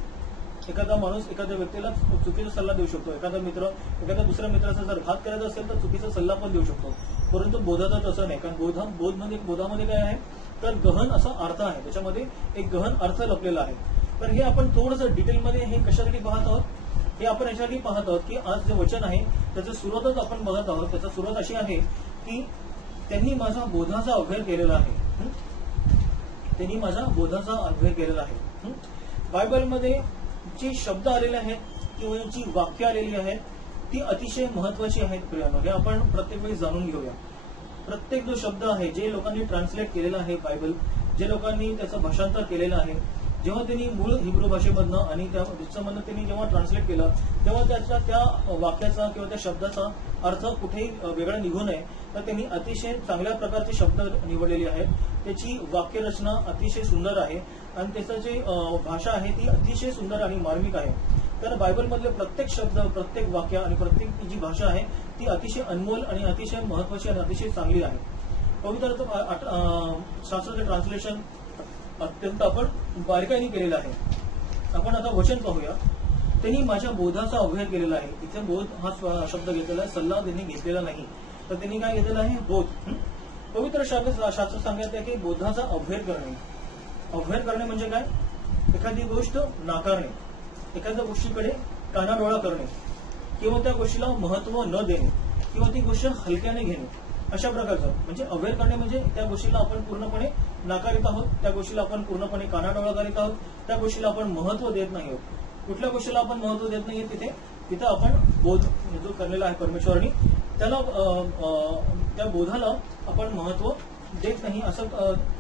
एखादा माणूस एखाद्या व्यक्तीला चुकीचा सल्ला देऊ शकतो. एखादा मित्र एखाद्या दुसऱ्या मित्राचा जर घात करायचा असेल तर चुकीचा सल्ला पण देऊ शकतो. परंतु बोधाचा तसं नाही, कारण बोधामध्ये काय आहे तर गहन असा अर्थ आहे, त्याच्यामध्ये एक गहन अर्थ लपलेला आहे. तर हे आपण थोडंसं डिटेलमध्ये हे कशासाठी पाहत आहोत, हे आपण याच्यासाठी पाहत आहोत की आज जे वचन आहे त्याचं सुरुवातच आपण बघत आहोत. त्याचा सुरुवात अशी आहे की त्यांनी माझा बोधाचा अभ्यास केलेला आहे. त्यांनी माझा बोधाचा अभ्यास केलेला आहे. बायबलमध्ये जी शब्द आलेले आहेत किंवा जी वाक्य आलेली आहेत ती अतिशय महत्वाची आहेत प्रियानो. हे आपण प्रत्येक वेळी जाणून घेऊया. प्रत्येक जो शब्द आहे, जे लोकांनी ट्रान्सलेट केलेला आहे बायबल, जे लोकांनी त्याचं भाषांतर केलेलं आहे, जेव्हा त्यांनी मूळ हिब्रू भाषेमधनं आणि त्याच्यामधनं त्यांनी जेव्हा ट्रान्सलेट केलं तेव्हा त्या वाक्याचा किंवा त्या शब्दाचा अर्थ कुठेही वेगळा निघू नये तर त्यांनी अतिशय चांगल्या प्रकारचे शब्द निवडलेले आहेत. त्याची वाक्यरचना अतिशय सुंदर आहे आणि त्याचं जे भाषा आहे ती अतिशय सुंदर आणि मार्मिक आहे. तर बायबलमधले प्रत्येक शब्द, प्रत्येक वाक्य आणि प्रत्येक जी भाषा आहे ती अतिशय अनमोल आणि अतिशय महत्वाची आणि अतिशय चांगली आहे. पवित्र शास्त्राचे ट्रान्सलेशन अत्यंत आपण बारकाईने केलेलं आहे. आपण आता वचन पाहूया. त्यांनी माझ्या बोधाचा अभ्यास केलेला आहे. इथे बोध हा शब्द घेतलेला आहे, सल्ला त्यांनी घेतलेला नाही. तर त्यांनी काय घेतलेला आहे, बोध. पवित्र शास्त्र सांगितलं की बोधाचा अभ्यास करणे. अभ्यास करणे म्हणजे काय, एखादी गोष्ट नाकारणे, एखाद्या गोष्टीकडे कानाडोळा करणे किंवा त्या गोष्टीला महत्व न देणे किंवा ती गोष्ट हलक्याने घेणे, अशा प्रकारचं म्हणजे अभ्यास करणे. म्हणजे त्या गोष्टीला आपण पूर्णपणे नाकारित आहोत, त्या गोष्टीला आपण पूर्णपणे कानाडोळा करीत आहोत, त्या गोष्टीला आपण महत्व देत नाही आहोत. कुठल्या गोष्टीला आपण महत्व देत नाहीये तिथं आपण बोध जो करलेला आहे परमेश्वरांनी त्याला, त्या बोधाला आपण महत्व देत नाही असं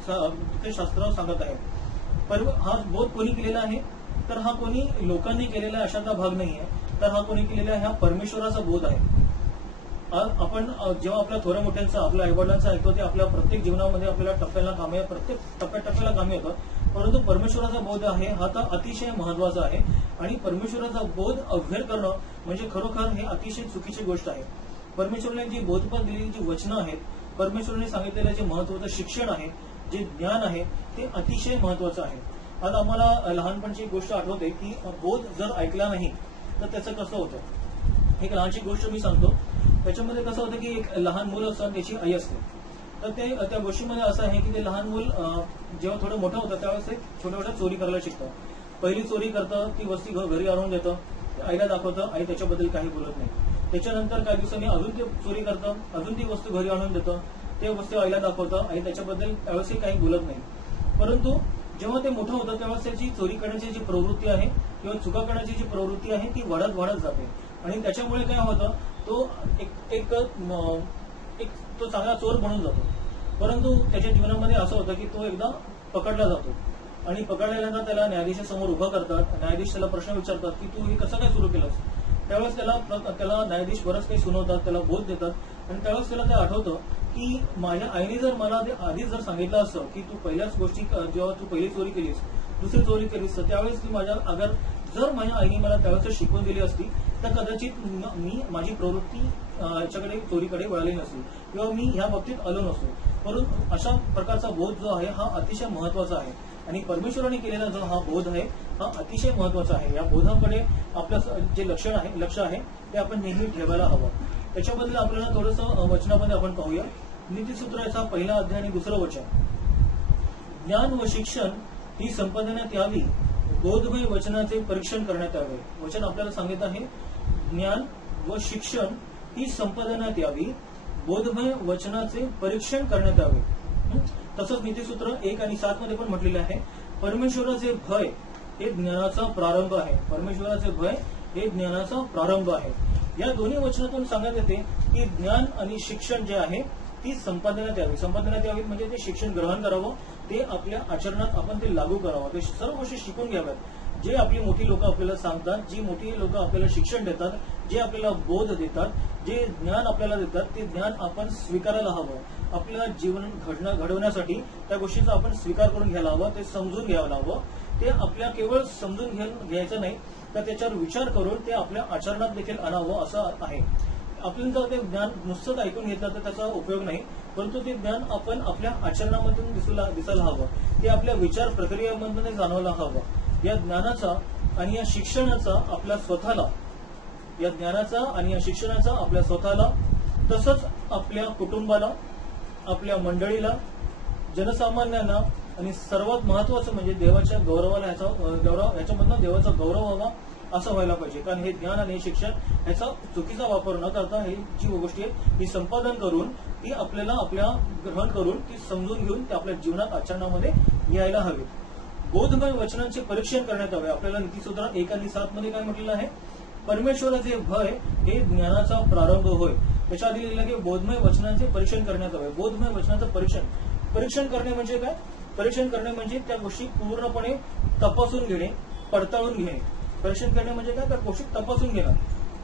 तिथे शास्त्र सांगत आहे. पण हा बोध कोणी केलेला आहे तर हा कोणी लोकांनी केलेला अशाचा भाग नाहीये, तर हा कोणी केलेला आहे, हा परमेश्वराचा बोध आहे. आपण जेव्हा आपल्या थोड्या मोठ्यांचा, आपल्या आईवडिलांचा ऐकतो ते आपल्या प्रत्येक जीवनामध्ये आपल्याला प्रत्येक टप्प्याला कामी होतं. परंतु परमेश्वराचा बोध आहे हा तर अतिशय महत्वाचा आहे आणि परमेश्वराचा बोध अभ्यास करणं म्हणजे खरोखर हे अतिशय चुकीची गोष्ट आहे. परमेश्वराने जी बोधपण दिलेली जी वचनं आहेत, परमेश्वराने सांगितलेलं जे महत्वाचं शिक्षण आहे, जे ज्ञान आहे ते अतिशय महत्वाचं आहे. आज आम्हाला लहानपणची एक गोष्ट आठवते की बोध जर ऐकला नाही तर त्याचं कसं होतं. एक लहानशी गोष्ट मी सांगतो. त्याच्यामध्ये कसं होतं की एक लहान मुलं असतं, त्याची आई असते. तर ते त्या गोष्टीमध्ये असं आहे की ते लहान मूल जेव्हा थोडं मोठं होतं त्यावेळेस एक छोट्या चोरी करायला शिकतं. पहिली चोरी करतं, ती वस्तू घरी आणून देतं, आईला दाखवतं, आई त्याच्याबद्दल काही बोलत नाही. त्याच्यानंतर काही दिवसांनी अजून ते चोरी करतं, अजून ती वस्तू घरी आणून देतं, ते वस्तू आईला दाखवतं, आई त्याच्याबद्दल त्यावेळेस काही बोलत नाही. परंतु जेव्हा ते मोठं होतं त्यावेळेस त्याची चोरी करण्याची जी प्रवृत्ती आहे किंवा चुका करण्याची जी प्रवृत्ती आहे ती वाढत जाते आणि त्याच्यामुळे काय होतं, तो एक तो चांगला चोर बनून जातो. परंतु त्याच्या जीवनामध्ये असं होतं की तो एकदा पकडला जातो आणि पकडल्यानंतर त्याला न्यायाधीशासमोर उभं करतात. न्यायाधीश त्याला प्रश्न विचारतात की तू हे कसं काय सुरू केलंस. त्यावेळेस त्याला न्यायाधीश बरंच काही सुनावतात, त्याला बोध देतात आणि त्यावेळेस त्याला ते आठवतं की माझ्या आईने जर मला ते आधीच जर सांगितलं असतं की तू पहिल्याच गोष्टी जेव्हा तू पहिली चोरी केलीस, दुसरी चोरी केलीस, तर त्यावेळेस ती माझ्या जर माझ्या आईने मला त्यावेळेस शिकवून दिली असती तर कदाचित मी माझी प्रवृत्ती याच्याकडे चोरीकडे वळाली नसती किंवा मी ह्या बाबतीत आलो नसतो. परंतु अशा प्रकारचा बोध जो आहे हा अतिशय महत्वाचा आहे आणि परमेश्वराने केलेला जो हा बोध आहे हा अतिशय महत्वाचा आहे. या बोधाकडे आपलं जे लक्ष आहे ते आपण नेहमी ठेवायला हवं. त्याच्याबद्दल आपल्याला थोडंसं वचनामध्ये आपण पाहूया. नीतिसूत्राचा पहिला अध्याय आणि दुसरं वचन. ज्ञान व शिक्षण ही संपादनात यावी, बोधमय वचनाचे परीक्षण करण्यात यावे. वचन आपल्याला सांगत आहे ज्ञान व शिक्षण ही संपादनात यावी, बोधमय वचनाचे परीक्षण करण्यात यावे. तसंच नीतिसूत्र 1 आणि 7 मध्ये पण म्हटलेले आहे परमेश्वराचे भय हे ज्ञानाचा प्रारंभ आहे. परमेश्वराचे भय हे ज्ञानाचा प्रारंभ आहे. या दोन्ही वचनातून सांगण्यात येते की ज्ञान आणि शिक्षण जे आहे ती संपादनात यावी. संपादनात यावी म्हणजे ते शिक्षण ग्रहण करावं, ते आपल्या आचरणात आपण ते लागू करावं, ते सर्व गोष्टी शिकून घ्याव्यात. जे आपली मोठी लोक आपल्याला सांगतात, जी मोठी लोक आपल्याला शिक्षण देतात, जे आपल्याला बोध देतात, जे ज्ञान आपल्याला देतात, ते ज्ञान आपण स्वीकारायला हवं. आपलं जीवन घडवण्यासाठी त्या गोष्टीचा आपण स्वीकार करून घ्यायला हवा, ते समजून घ्यायला हवं. ते आपल्या केवळ समजून घ्यायचं नाही तर त्याच्यावर विचार करून ते आपल्या आचरणात देखील आणावं असं आहे. आपल्याला जर ते ज्ञान नुसतंच ऐकून घेतलं तर त्याचा उपयोग नाही, परंतु ते ज्ञान आपण आपल्या आचरणामधून दिसायला हवं, ते आपल्या विचार प्रक्रियेमधून जाणवायला हवं. या ज्ञानाचा आणि या शिक्षणाचा आपल्या स्वतःला, या ज्ञानाचा आणि या शिक्षणाचा आपल्या स्वतःला, तसंच आपल्या कुटुंबाला, आपल्या मंडळीला, जनसामान्यांना आणि सर्वात महत्वाचं म्हणजे देवाच्या गौरवाला याच्यामधनं देवाचा गौरव व्हावा असं व्हायला पाहिजे. कारण हे ज्ञान आणि हे शिक्षण ह्याचा चुकीचा वापर न करता ही जी गोष्टी आहेत ती संपादन करून ती आपल्याला ग्रहण करून ती समजून घेऊन ते आपल्या जीवनात आचरणामध्ये यायला हवी. बोधमय वचनांचे परीक्षण करण्यात यावे. आपल्याला नीतिसूत्रात 1 आणि 7 मध्ये काय म्हटलेलं आहे परमेश्वराचे भय हे ज्ञानाचा प्रारंभ होय. त्याच्या आधी लिहिलं की बोधमय वचनांचे परीक्षण करण्यात यावे. बोधमय वचनाचं परीक्षण करणे म्हणजे काय? परीक्षण करणे म्हणजे त्या गोष्टी पूर्णपणे तपासून घेणे, पडताळून घेणे. परीक्षण करणे म्हणजे काय? त्या गोष्टी तपासून घेणं.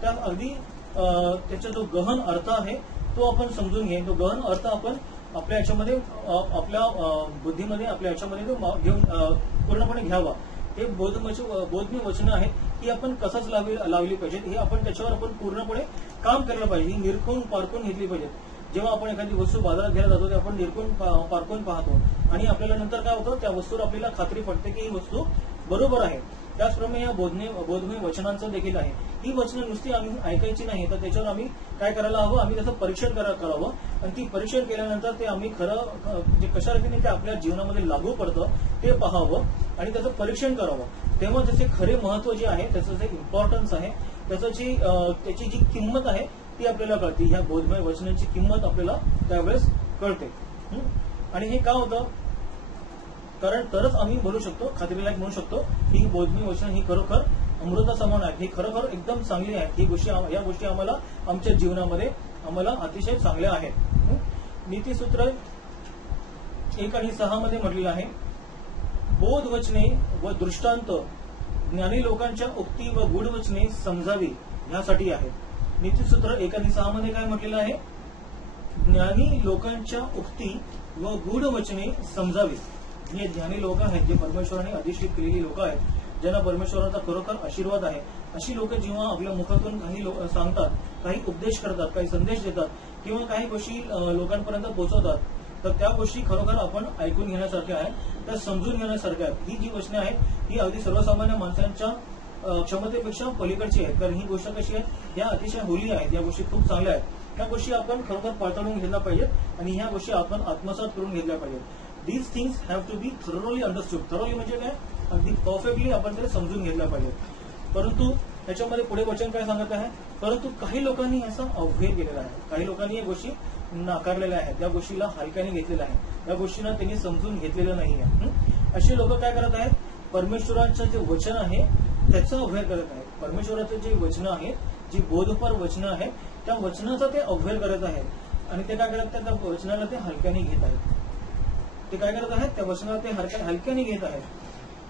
त्या अगदी त्याचा जो गहन अर्थ आहे तो आपण समजून घेणे. तो गहन अर्थ आपण आपल्या याच्यामध्ये आपल्या बुद्धीमध्ये आपल्या याच्यामध्ये तो घेऊन पूर्णपणे घ्यावा. हे बोधमय वचनं आहेत ही आपण कसंच लावली पाहिजेत, हे आपण त्याच्यावर आपण पूर्णपणे काम केलं पाहिजे. ही निरखून पारखून घेतली पाहिजे. जेव्हा आपण एखादी वस्तू बाजारात घ्यायला जातो ते आपण निरखून पारखून पाहतो आणि आपल्याला नंतर काय होतं त्या वस्तूवर आपल्याला खात्री पडते की ही वस्तू बरोबर आहे. त्याचप्रमाणे या बोधमय वचनांचं देखील आहे. ही वचनं नुसती आम्ही ऐकायची नाही तर त्याच्यावर आम्ही काय करायला हवं, आम्ही त्याचं परीक्षण करावं आणि ती परीक्षण केल्यानंतर ते आम्ही खरं जे कशा रीतीने ते आपल्या जीवनामध्ये लागू पडतं ते पाहावं आणि त्याचं परीक्षण करावं. तेव्हा त्याचे खरे महत्व जे आहे, त्याचं जे इम्पॉर्टन्स आहे, त्याची जी किंमत आहे ती आपल्याला कळते. ह्या बोधमय वचनांची किंमत आपल्याला त्यावेळेस कळते. आणि हे का होतं? कारण तरच आम्ही बोलू शकतो, खात्रीलायक म्हणू शकतो की ही बोधमय वचन ही खरोखर अमृता समान आहेत, ही खरोखर एकदम चांगली आहेत. या गोष्टी आम्हाला आमच्या जीवनामध्ये आम्हाला अतिशय चांगल्या आहेत. नीतिसूत्र 1 आणि 6 मध्ये म्हटलेलं आहे बोध वचने व दृष्टांत ज्ञानी लोकांच्या उक्ती व गूढ वचने समजावी ह्यासाठी आहे. नीतिसूत्र 1 आणि 6 मध्ये काय म्हटलेलं आहे? ज्ञानी लोकांच्या उक्ती व गूढ वचने समजावी. हे ज्ञानी लोक आहेत, जे परमेश्वराने अधिष्ठित केलेली लोक आहेत, ज्यांना परमेश्वराचा खरोखर आशीर्वाद आहे, अशी लोक जेव्हा आपल्या मुखातून काही सांगतात, काही उपदेश करतात, काही संदेश देतात किंवा काही गोष्टी लोकांपर्यंत पोहोचवतात, तर त्या गोष्टी खरोखर आपण ऐकून घेण्यासारख्या आहेत, त्या समजून घेण्यासारख्या आहेत. ही जी वचने आहेत ही अगदी सर्वसामान्य माणसांच्या क्षमतेपेक्षा पलीकडची आहेत. कारण ही गोष्ट कशी आहे, ह्या अतिशय होली आहेत, या गोष्टी खूप चांगल्या आहेत. ह्या गोष्टी आपण खरोखर पडताळून घेतल्या पाहिजेत आणि ह्या गोष्टी आपण आत्मसात करून घेतल्या पाहिजेत. These things have to be thoroughly understood. Thoroughly म्हणजे काय? अगदी परफेक्टली आपण ते समजून घेतल्या पाहिजे. परंतु त्याच्यामध्ये पुढे वचन काय सांगत आहे? परंतु काही लोकांनी याचा अवहेर केलेला आहे, काही लोकांनी या गोष्टी नाकारलेल्या आहेत, या गोष्टीला हलक्याने घेतलेल्या आहे, या गोष्टींना त्यांनी समजून घेतलेलं नाही आहे. असे लोक काय करत आहेत? परमेश्वराचं जे वचन आहे त्याचा अवहेर करत आहेत. परमेश्वराचे जे वचनं आहेत, जी बोधपर वचनं आहेत, त्या वचनाचा ते अवहेर करत आहेत आणि ते काय करत आहेत? त्या वचनाला ते हलक्याने घेत आहेत. ते काय करत आहेत? त्या वचनाला ते हलक्याने घेत आहेत.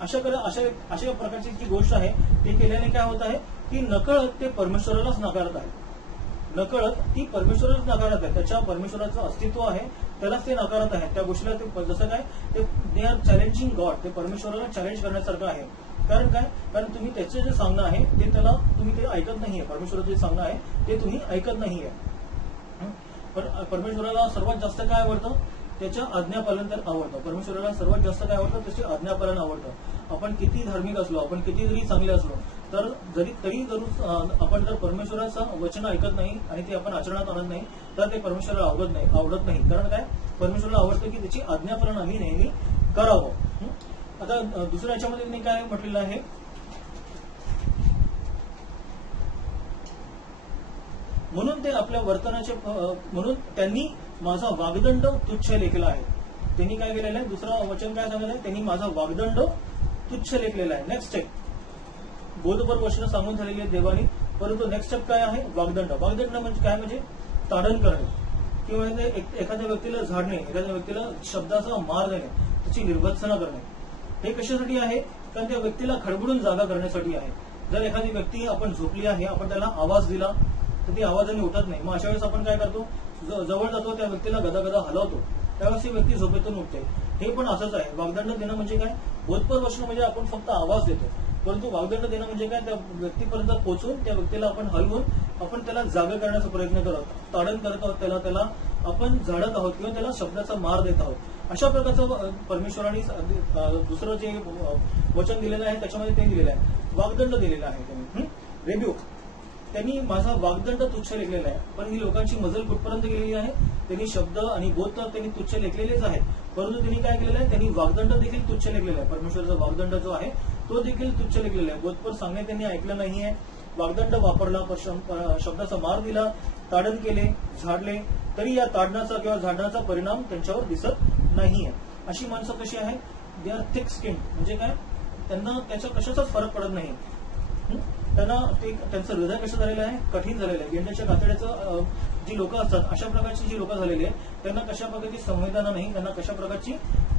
अशा प्रकारची जी गोष्ट आहे ती केल्याने काय होत आहे की नकळत ते परमेश्वरालाच नाकारत आहेत. नकळत ती परमेश्वरच नाकारत आहे, त्याच्या परमेश्वराचं अस्तित्व आहे त्यालाच ते नाकारत आहे. त्या गोष्टीला ते जसं काय ते दे आर चॅलेंजिंग गॉड, ते परमेश्वराला चॅलेंज करण्यासारखं आहे. कारण काय, कारण तुम्ही त्याचं जे सांगणं आहे ते त्याला तुम्ही ते ऐकत नाहीये, परमेश्वराचं जे सांगणं आहे ते तुम्ही ऐकत नाहीये. परमेश्वराला सर्वात जास्त काय आवडतं, त्याच्या आज्ञापालन तर आवडतं. परमेश्वराला सर्वात जास्त काय आवडतं, त्याचे आज्ञापालन आवडतं. आपण किती धार्मिक असलो, आपण किती जरी चांगले असलो तर तरी जरूर आपण जर परमेश्वराचं वचन ऐकत नाही आणि ते आपण आचरणात आणत नाही तर ते परमेश्वराला आवडत नाही. कारण काय, परमेश्वराला आवडतं की त्याची आज्ञापालन आम्ही नेहमी करावं. आता दुसऱ्या याच्यामध्ये मी काय म्हटलेलं आहे, म्हणून ते आपल्या वर्तनाचे म्हणून त्यांनी माझा वागदंड तुच्छ लेखलेला आहे. त्यांनी काय केलेलं आहे, दुसरं वचन काय सांगत आहे, त्यांनी माझा वागदंड तुच्छ लेखलेला आहे. नेक्स्ट स्टेप, बोधपर वचन सांगून झालेली आहे देवानी, परंतु नेक्स्ट स्टेप काय आहे, वागदंड. वागदंड म्हणजे काय, म्हणजे ताडण करणे किंवा एखाद्या व्यक्तीला झाडणे, एखाद्या व्यक्तीला शब्दाचा मार देणे, त्याची निर्भत्सना करणे. हे कशासाठी आहे, कारण त्या व्यक्तीला खडबडून जागा करण्यासाठी आहे. जर एखादी व्यक्ती आपण झोपली आहे, आपण त्याला आवाज दिला तर ती आवाजाने उठत नाही, मग अशा वेळेस आपण काय करतो, जवळ जातो, त्या व्यक्तीला गदागदा हलवतो, त्यावेळेस ती व्यक्ती झोपेतून उठते. हे पण असंच आहे. वागदंड देणं म्हणजे काय, बोधपर वचन म्हणजे आपण फक्त आवाज देतो, परंतु वागदंड देणं म्हणजे काय, त्या व्यक्तीपर्यंत पोहोचून त्या व्यक्तीला आपण हलवून आपण त्याला जागा करण्याचा प्रयत्न करत आहोत, ताडण करत आहोत, त्याला आपण झाडत आहोत किंवा त्याला शब्दाचा मार देत आहोत. अशा प्रकारचं परमेश्वराने दुसरं जे वचन दिलेलं आहे त्याच्यामध्ये ते दिलेलं आहे, वागदंड दिलेला आहे त्यांनी. रेब्यूक, त्यांनी माझा वागदंड तुच्छ लेखलेला आहे. पण ही लोकांची मजल कुठपर्यंत गेलेली आहे, त्यांनी शब्द आणि बोध तर त्यांनी तुच्छ लेखलेलेच आहेत, परंतु त्यांनी काय केलेलं आहे, त्यांनी वागदंड देखील तुच्छ लेखलेला आहे. परमेश्वराचा वागदंड जो आहे तो देखील तुच्छ लेखलेला आहे. बोधपर सांगणे त्यांनी ऐकलं नाहीये, वागदंड वापरला, शब्दाचा मार दिला, ताडण केले, झाडले, तरी या ताडणाचा किंवा झाडण्याचा परिणाम त्यांच्यावर दिसत नाहीये. अशी माणसं कशी आहेत, दे आर थिक स्किन, म्हणजे काय, त्यांना त्याचा कशाचाच फरक पडत नाही. त्यांना त्यांचं हृदय कसं झालेलं आहे, कठीण झालेलं आहे. गेंड्याच्या कातड्याचं जी लोक असतात अशा प्रकारची जी लोक झालेली आहेत, त्यांना कशा प्रकारची संवेदना नाही, त्यांना कशा प्रकारची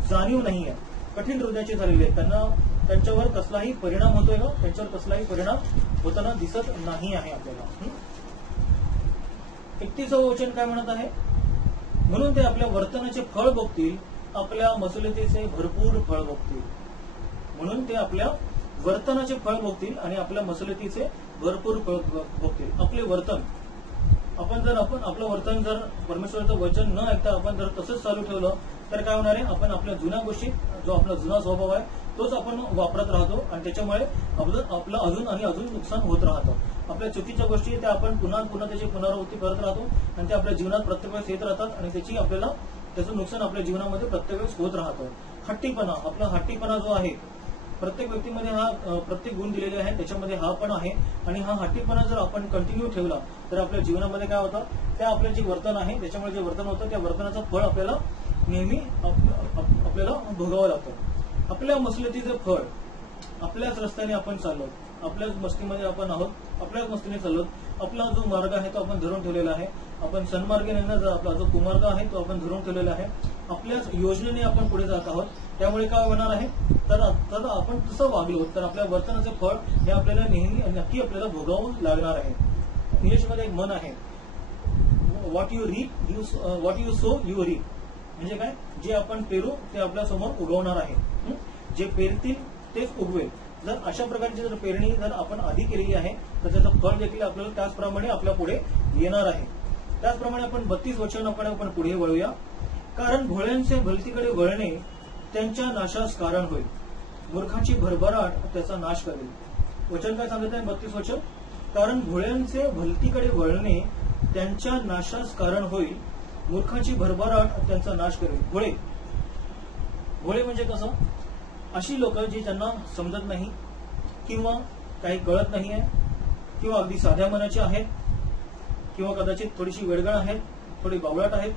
जाणीव नाही आहे, कठीण हृदयाची झालेली आहेत. त्यांच्यावर कसलाही परिणाम होतोय का, त्यांच्यावर कसलाही परिणाम होताना दिसत नाही आहे आपल्याला. 31व वचन काय म्हणत आहे, म्हणून ते आपल्या वर्तनाचे फळ भोगतील, आपल्या मसुलतेचे भरपूर फळ भोगतील. म्हणून ते आपल्या वर्तनाचे फळ भोगतील आणि आपल्या मसलतीचे भरपूर फळ भोगतील. आपले वर्तन, आपण आपलं वर्तन जर परमेश्वराचं वचन न ऐकता आपण जर तसंच चालू ठेवलं तर काय होणार आहे, आपण आपल्या जुन्या गोष्टी, जो आपला जुना स्वभाव आहे तोच आपण वापरत राहतो आणि त्याच्यामुळे आपलं अजून आणि अजून नुकसान होत राहतं. आपल्या चुकीच्या गोष्टी त्या आपण पुन्हा त्याची पुनरावृत्ती करत राहतो आणि ते आपल्या जीवनात प्रत्येक वेळेस येत राहतात आणि त्याचं नुकसान आपल्या जीवनामध्ये प्रत्येक वेळेस होत राहतं. हट्टीपणा, आपला हट्टीपणा जो आहे, प्रत्येक व्यक्तीमध्ये हा प्रत्येक गुण दिलेले आहे, त्याच्यामध्ये हा पण आहे. आणि हा हट्टीपणा जर आपण कंटिन्यू ठेवला तर आपल्या जीवनामध्ये काय होतं, त्या आपलं जे वर्तन आहे त्याच्यामुळे जे वर्तन होतं त्या वर्तनाचं फळ आपल्याला नेहमी आपल्याला भोगावं लागतं. आपल्या मसलतीचं फळ, आपल्याच रस्त्याने आपण चाललो, आपल्याच मस्तीमध्ये आपण आहोत, आपल्याच मस्तीने चाललो, आपला जो मार्ग आहे तो आपण धरून ठेवलेला आहे, आपण सन्मार्गाने न जाता आपला जो कुमार्ग आहे तो आपण धरून ठेवलेला आहे, आपल्याच योजनेने आपण पुढे जात आहोत. त्यामुळे काय होणार आहे, तर आपण तसं वागलो तर आपल्या वर्तनाचे फळ हे आपल्याला नक्की आपल्याला भोगावं लागणार आहे. इंग्लिशमध्ये एक म्हण आहे, what you sow you reap, म्हणजे काय, जे आपण पेरू ते आपल्या समोर उगवणार आहे, जे पेरतील तेच उगवेल. जर अशा प्रकारची जर पेरणी जर आपण आधी केलेली आहे तर त्याचं फळ देखील आपल्याला त्याचप्रमाणे आपल्या पुढे येणार आहे. त्याचप्रमाणे आपण 32 वचन आपण पुढे वळूया. कारण भोळ्यांचे भलतीकडे वळणे त्यांच्या नाशास कारण होईल, मूर्खाची भरभराट त्याचा नाश करेल. वचन काय सांगत आहे 32 वचन, कारण भोळ्यांचे भलतीकडे वळणे त्यांच्या नाशास कारण होईल, मूर्खाची भरभराट त्यांचा नाश करेल. भोळे म्हणजे कसं, अशी लोक जी त्यांना समजत नाही किंवा काही कळत नाही आहे किंवा अगदी साध्या मनाची आहेत किंवा कदाचित थोडीशी वेडगळ आहेत, थोडी बावळट आहेत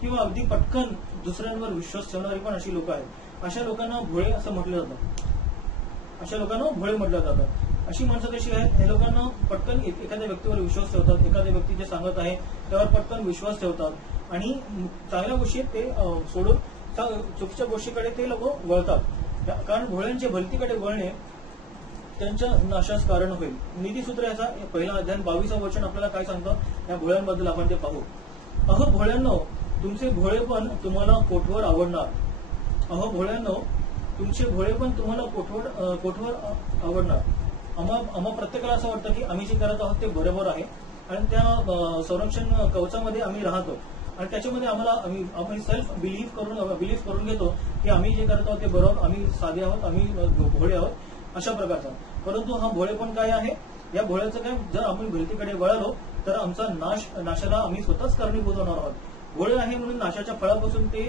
किंवा अगदी पटकन दुसऱ्यांवर विश्वास ठेवणारी पण अशी लोक आहेत. अशा लोकांना भोळे असं म्हटलं जातं, अशा लोकांना भोळे म्हटलं जातं. अशी माणसं कशी आहेत, हे लोकांना पटकन एखाद्या व्यक्तीवर विश्वास ठेवतात, एखाद्या व्यक्ती जे सांगत आहे त्यावर पटकन विश्वास ठेवतात आणि चांगल्या गोष्टी ते सोडून चुकीच्या गोष्टीकडे ते लोक वळतात. कारण भोळ्यांच्या भलतीकडे वळणे त्यांच्या नाशास कारण होईल. नीतिसूत्र याचा पहिला अध्याय 22 वचन आपल्याला काय सांगतं या भोळ्यांबद्दल आपण ते पाहू. अहो भोळ्यांनो, तुमचे भोळेपण तुम्हाला कोठवर आवडणार. अहो भोळ्यांनो, तुमचे भोळेपण तुम्हाला कोठवर आवडणार. आम्हा प्रत्येकाला असं वाटतं की आम्ही जे करत आहोत ते बरोबर आहे आणि त्या संरक्षण कवचामध्ये आम्ही राहतो आणि त्याच्यामध्ये आम्ही सेल्फ बिलीव्ह करून घेतो की आम्ही जे करत आहोत ते बरोबर, आम्ही साधे आहोत, आम्ही भोळे आहोत, अशा प्रकारचा. परंतु हा भोळेपण काय आहे? या भोळ्याचं काय, जर आपण भीतीकडे वळालो तर आमचा नाशाला आम्ही स्वतःच कारणीभूत होणार आहोत. भोळे आहे म्हणून नाशाच्या फळापासून ते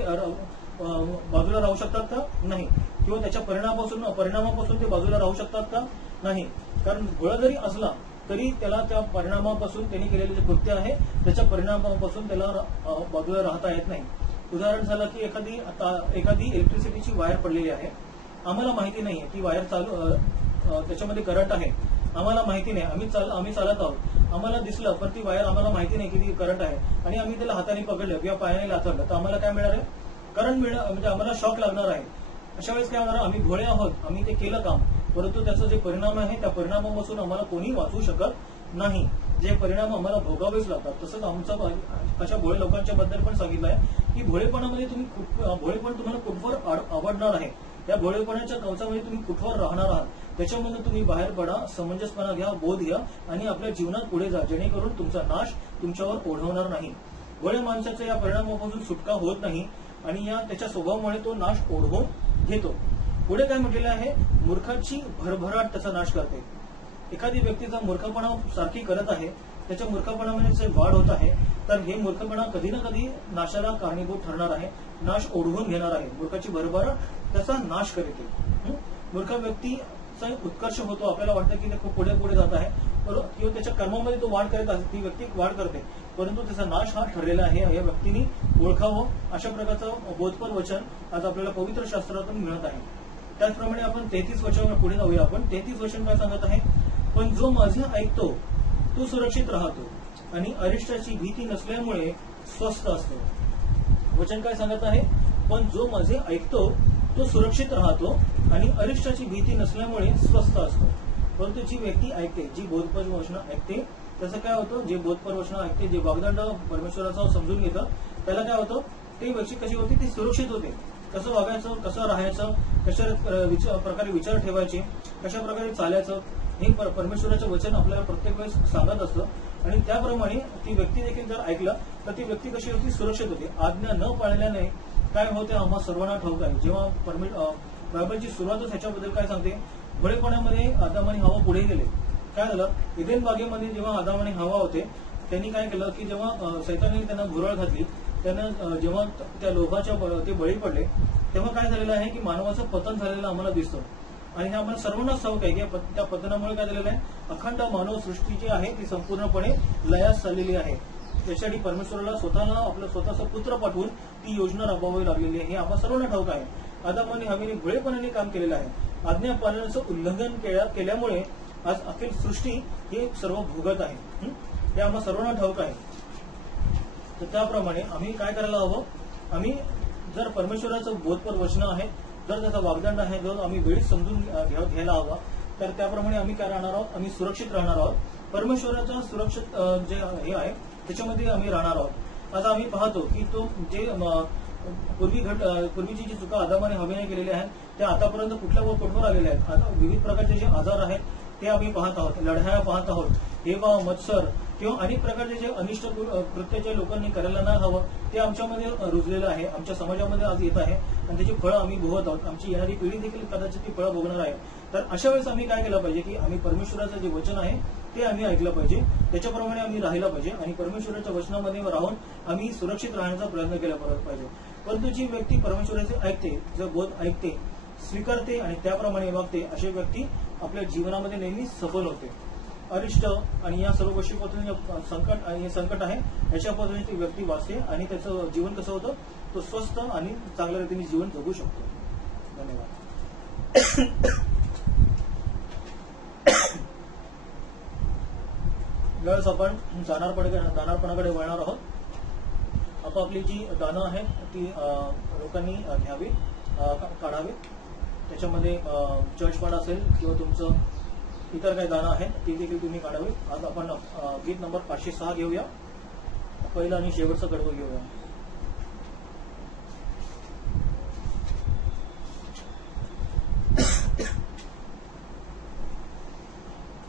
बाजूला राहू शकतात का? नाही. किंवा त्याच्या परिणामापासून ते बाजूला राहू शकतात का? नाही. कारण भोळा जरी असला तरी त्याला त्या परिणामापासून त्यांनी केलेले जे कृत्य आहे त्याच्या परिणामापासून त्याला बाजूला राहता येत नाही. उदाहरण झालं की एखादी इलेक्ट्रिसिटीची वायर पडलेली आहे, आम्हाला माहिती नाही ती वायर चालू, त्याच्यामध्ये करंट आहे, आम्हाला माहिती नाही, आम्ही चालत आहोत, आम्हाला दिसलं पण ती वायर आम्हाला माहिती नाही की ती करंट आहे आणि आम्ही त्याला हाताने पकडलं किंवा पायाने लाथरलं तर आम्हाला काय मिळणार आहे? करंट मिळणार, म्हणजे आम्हाला शॉक लागणार आहे. अशा वेळेस काय होणार? आम्ही भोळे आहोत, आम्ही ते केलं काम, परंतु त्याचा जे परिणाम आहे त्या परिणामापासून आम्हाला कोणी वाचवू शकत नाही. जे परिणाम आम्हाला भोगावेच लागतात. तसंच अशा भोळे लोकांच्या बद्दल पण सांगितलं आहे की भोळेपणामध्ये भोळेपण तुम्हाला कुठवर आवडणार आहे, या भोळेपणाच्या कवचामध्ये तुम्ही कुठवर राहणार आहात, त्याच्यामधून तुम्ही बाहेर पडा, समंजसपणा घ्या, बोध घ्या आणि आपल्या जीवनात पुढे जा, जेणेकरून तुमचा नाश तुमच्यावर ओढवणार नाही. भोळ्या माणसाच्या या परिणामापासून सुटका होत नाही आणि त्याच्या स्वभावामुळे तो नाश ओढवून घेतो. पुढे काय म्हटलेलं आहे? मूर्खाची भरभराट त्याचा नाश करते. एखादी व्यक्तीचा मूर्खपणा सारखी करत आहे, त्याच्या मूर्खपणामध्ये जे वाढ होत आहे, तर हे मूर्खपणा कधी ना कधी नाशाला कारणीभूत ठरणार आहे, नाश ओढवून घेणार आहे. मूर्खाची भरभराट त्याचा नाश करते. मूर्ख व्यक्तीचा उत्कर्ष होतो, आपल्याला वाटतं की ते खूप पुढे जात आहे किंवा त्याच्या कर्मामध्ये तो वाढ करत आहे, ती व्यक्ती वाढ करते, परंतु त्याचा नाश हा ठरलेला आहे. या व्यक्तीने ओळखावं. अशा प्रकारचं बोधपर वचन आज आपल्याला पवित्र शास्त्रातून मिळत आहे. त्याचप्रमाणे आपण 33 वचन पुढे जाऊया. आपण 33 वचन काय सांगत आहे? पण जो माझे ऐकतो तो सुरक्षित राहतो आणि अरिष्टाची भीती नसल्यामुळे स्वस्थ असतो. वचन काय सांगत आहे? पण जो माझे ऐकतो तो सुरक्षित राहतो आणि अरिष्टाची भीती नसल्यामुळे स्वस्थ असतो. परंतु जी व्यक्ती ऐकते, जी बोधपर वचनं ऐकते, त्याचं काय होतं? जे बोधपर वचनं ऐकते, जे वाग्दंड परमेश्वराचा समजून घेतं, त्याला काय होतं? ती व्यक्ती कशी होती? ती सुरक्षित होते. कसं वागायचं, कसं राहायचं, कशा प्रकारे विचार ठेवायचे, कशा प्रकारे चालायचं, हे परमेश्वराचं वचन आपल्याला प्रत्येक वेळेस सांगत असतं आणि त्याप्रमाणे ती व्यक्ती देखील जर ऐकलं तर ती व्यक्ती कशी होती? सुरक्षित होती. आज्ञा न पाळल्याने काय होते आम्हा सर्वांना ठाऊक आहे. जेव्हा बायबलची सुरुवातच ह्याच्याबद्दल काय सांगते? भोळेपणामध्ये आदाम आणि हवा पुढे गेले. काय झालं? एदेन बागेमध्ये जेव्हा आदाम आणि हवा होते, त्यांनी काय केलं की जेव्हा सैतानाने त्यांना भुरळ घातली, त्यांना जेव्हा त्या लोभाच्या ते बळी पडले, तेव्हा काय झालेलं आहे की मानवाचं पतन झालेलं आम्हाला दिसतं आणि हे आम्हाला सर्वांनाच ठाऊक आहे की त्या पतनामुळे काय झालेलं आहे? अखंड मानव सृष्टी जी आहे ती संपूर्णपणे लयास चाललेली आहे. त्यासाठी परमेश्वराला आपलं स्वतःचा पुत्र पाठवून ती योजना राबवावी लागलेली आहे. हे आम्हाला सर्वांना ठाऊक आहे. आदाम आणि हवेने भोळेपणाने काम केलेलं आहे. आज्ञा पालनाचं उल्लंघन केल्यामुळे आज अखिल सृष्टी हे सर्व भोगत आहे. हे आम्हाला सर्वांना ठाऊक आहे. तर त्याप्रमाणे आम्ही काय करायला हवं? आम्ही जर परमेश्वराचं बोधपर वचन आहे, जर त्याचा वाग्दंड आहे, जर आम्ही वेळीच समजून घ्यायला हवा, तर त्याप्रमाणे आम्ही काय राहणार आहोत? आम्ही सुरक्षित राहणार आहोत. परमेश्वराचा सुरक्षित जे हे आहे त्याच्यामध्ये आम्ही राहणार आहोत. आता आम्ही पाहतो की तो जे पूर्वीची जी चुका आदाम आणि हवेने केलेल्या आहेत त्या आतापर्यंत कुठवर आलेल्या आहेत. आता विविध प्रकारचे जे आजार आहेत ते आम्ही पाहत आहोत, लढाया पाहत आहोत, हेवा, मत्सर किंवा अनेक प्रकारचे जे अनिष्ट कृत्य जे लोकांनी करायला न हवं ते आमच्यामध्ये रुजलेलं आहे, आमच्या समाजामध्ये आज येत आहे आणि त्याची फळं आम्ही भोगत आहोत. आमची येणारी पिढी देखील कदाचित ती फळं भोगणार आहे. तर अशा वेळेस आम्ही काय केलं पाहिजे की आम्ही परमेश्वराचं जे वचन आहे ते आम्ही ऐकलं पाहिजे, त्याच्याप्रमाणे आम्ही राहिलं पाहिजे आणि परमेश्वराच्या वचनामध्ये राहून आम्ही सुरक्षित राहण्याचा प्रयत्न केला पाहिजे. परंतु जी व्यक्ती परमेश्वराचे ऐकते, जो बोध ऐकते, स्वीकारते आणि त्याप्रमाणे वागते, अशी व्यक्ती आपल्या जीवनामध्ये नेहमी सफल होते. अरिष्ट आणि या सर्व गोष्टीपासून संकट आहे याच्यापासून ती व्यक्ती वाचते आणि त्याचं जीवन कसं होतं? तो स्वस्थ आणि चांगल्या रीतीने जीवन जगू शकतो. धन्यवाद. ज्यावेळेस आपण दानार्पणाकडे वळणार आहोत, आपापली जी दानं आहेत ती लोकांनी घ्यावी, काढावी. त्याच्यामध्ये चर्च फंड असेल किंवा तुमचं इतर काही गाणं आहेत ती देखील तुम्ही काढावी. आज आपण गीत नंबर 506 घेऊया. पहिलं आणि शेवटचं कडवं घेऊया.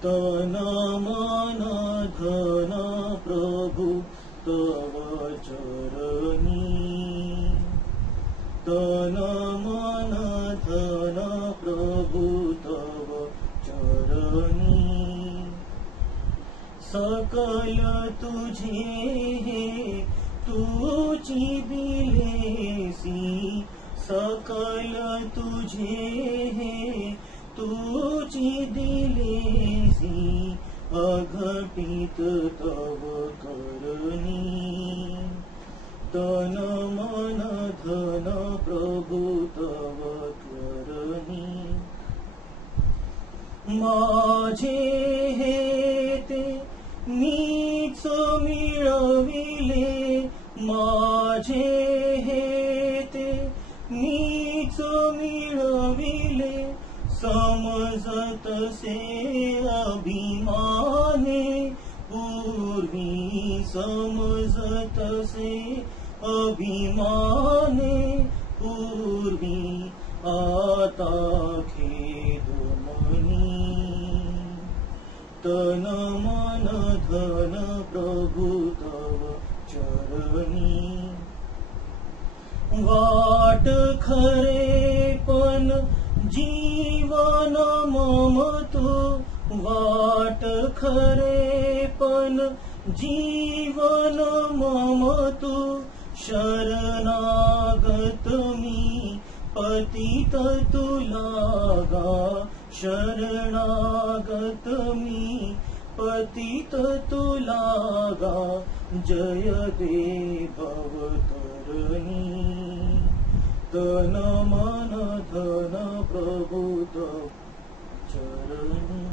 तन मन धन प्रभु तव चरणी, तन मन धन प्रभु तव चरणी, सकल तुझे तुझी दिलेसी, सकल तुझे तुझी दिलेसी, अघटित तव करणी, तन मन धन प्रभु तव करणी. माझे हे ते मीच मिळविले, माझे हे ते मीच मिळविले, समजतसे अभिमाने पूर्वी, समजतसे अभिमाने पूर्वी, आता खेद मनी, तन मन धन प्रभु तव चरणी. वाट खरे पण जीवन मम तू, वाट खरे पण जीवन मम तू, शरणागत मी पतित तुलागा, शरणागत मी पतित तुलागा, जय दे भवतरणी, तन मन धन प्रभु तव चरणी.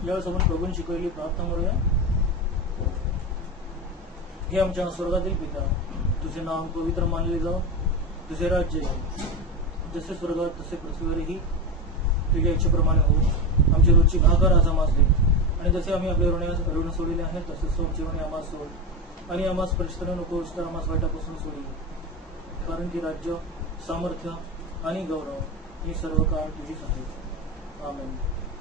यावेळेस आपण प्रभूंनी शिकवलेली प्रार्थना करूया. हे आमच्या स्वर्गातील पिता, तुझे नाम पवित्र मानले जाओ, तुझे राज्य येईल, जसे स्वर्गात तसे पृथ्वीवरही तुझ्या इच्छेप्रमाणे हो. आमची रोजची भाकर आज आम्हास दे, आणि जसे आम्ही आपल्या ऋण सोडले आहेत तसेच सोमजीवने आम्हास सोड, आणि आम्हास परिश्रम नकोस तर आम्हास वाईटापासून सोडली, कारण की राज्य, सामर्थ्य आणि गौरव ही सर्व काळ तुझीच आहे. आमेन.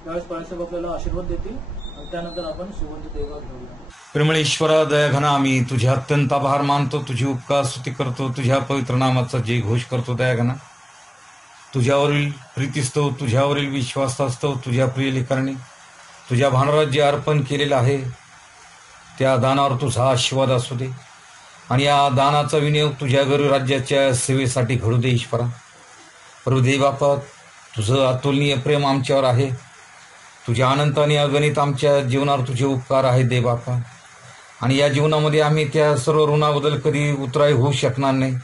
त्यावेळेस बाळासाहेब आपल्याला आशीर्वाद देतील आणि त्यानंतर आपण सुवंत देवा घेऊया. प्रेमळेश्वरा दयाघना, आम्ही तुझ्या अत्यंत आभार मानतो, तुझी उपकार स्तुती करतो, तुझ्या पवित्र नामाचा जय घोष करतो. दयाघना, तुझ्यावरील प्रीतिस्तव, तुझ्यावरील विश्वासास्तव, तुझ्या प्रिय लेकरांनी तुझ्या भानराज्य अर्पण केलेलं आहे, त्या दानावर तुझा आशीर्वाद असू दे, आणि या दानाचा विनियोग तुझ्या गरीब राज्याच्या सेवेसाठी घडू दे. ईश्वरा प्रभुदेव बापा, तुझं अतुलनीय प्रेम आमच्यावर आहे, तुझ्या अनंत आणि अगणित आमच्या जीवनावर तुझे उपकार आहेत दे बापा, आणि या जीवनामध्ये आम्ही त्या सर्व ऋणाबद्दल कधी उतराई होऊ शकणार नाही,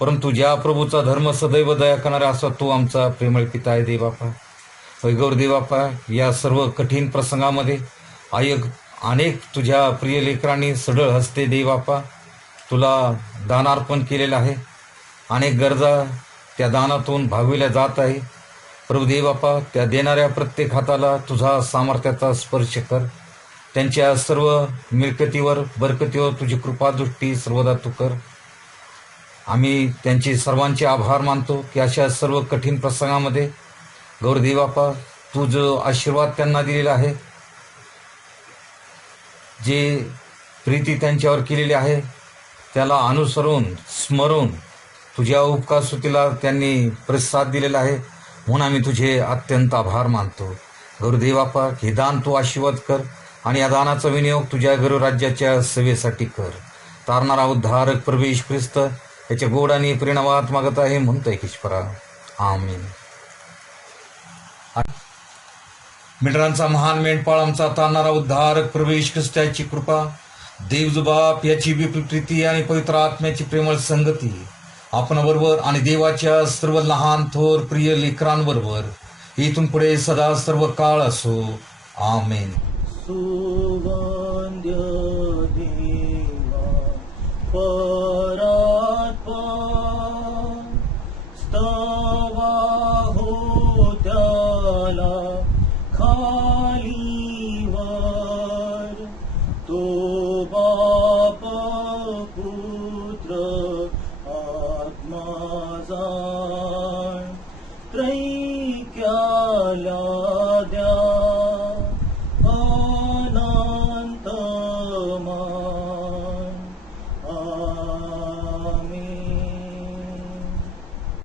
परंतु ज्या प्रभूचा धर्म सदैव दया करणारा असा तो आमचा प्रेमळ पिता आहे दे बापा. वैगौर दे बापा, या सर्व कठीण प्रसंगामध्ये अनेक तुझ्या प्रिय लेकरांनी सडळ हस्ते दे बापा तुला दानार्पण केलेलं आहे, अनेक गरजा त्या दानातून भागविल्या जात आहे. प्रभुदेव बापा, त्या देणाऱ्या प्रत्येक हाताला तुझा सामर्थ्याचा स्पर्श कर, त्यांच्या सर्व मिळकतीवर बरकतीवर तुझी कृपादृष्टी सर्वदा तू कर. आम्ही त्यांचे सर्वांचे आभार मानतो की अशा सर्व कठीण प्रसंगामध्ये गौरदेव बापा तू जो आशीर्वाद त्यांना दिलेला आहे, जे प्रीती त्यांच्यावर केलेली आहे त्याला अनुसरून स्मरून तुझ्या उपकारस्तुतीला त्यांनी प्रतिसाद दिलेला आहे, म्हणून आम्ही तुझे अत्यंत आभार मानतो. गौरदेव बापा, हे दान तू आशीर्वाद कर आणि या दानाचा विनियोग तुझ्या गौरव राज्याच्या सेवेसाठी कर. तारणारा उद्धारक प्रभू येशू ख्रिस्त याच्या गोड आणि प्रेरणावात मागत आहे म्हणतोय ईश्वरा. आमीन. मिटरांचा महान मेंढपाळ आमचा तारणारा उद्धारक प्रभू येशू ख्रिस्त याची कृपा, देवजुबाप याची विपुल प्रीती आणि पवित्र आत्म्याची प्रेमळ संगती आपण बरोबर आणि देवाच्या सर्व लहान थोर प्रिय लेकरांबरोबर इथून पुढे सदा सर्व काळ असो. आमेन. सुवंद्य देवा परात्पा, स्तवा होत्या खाली वर तो बाप पुत्र आत्मा जाण त्रैक्याला द्या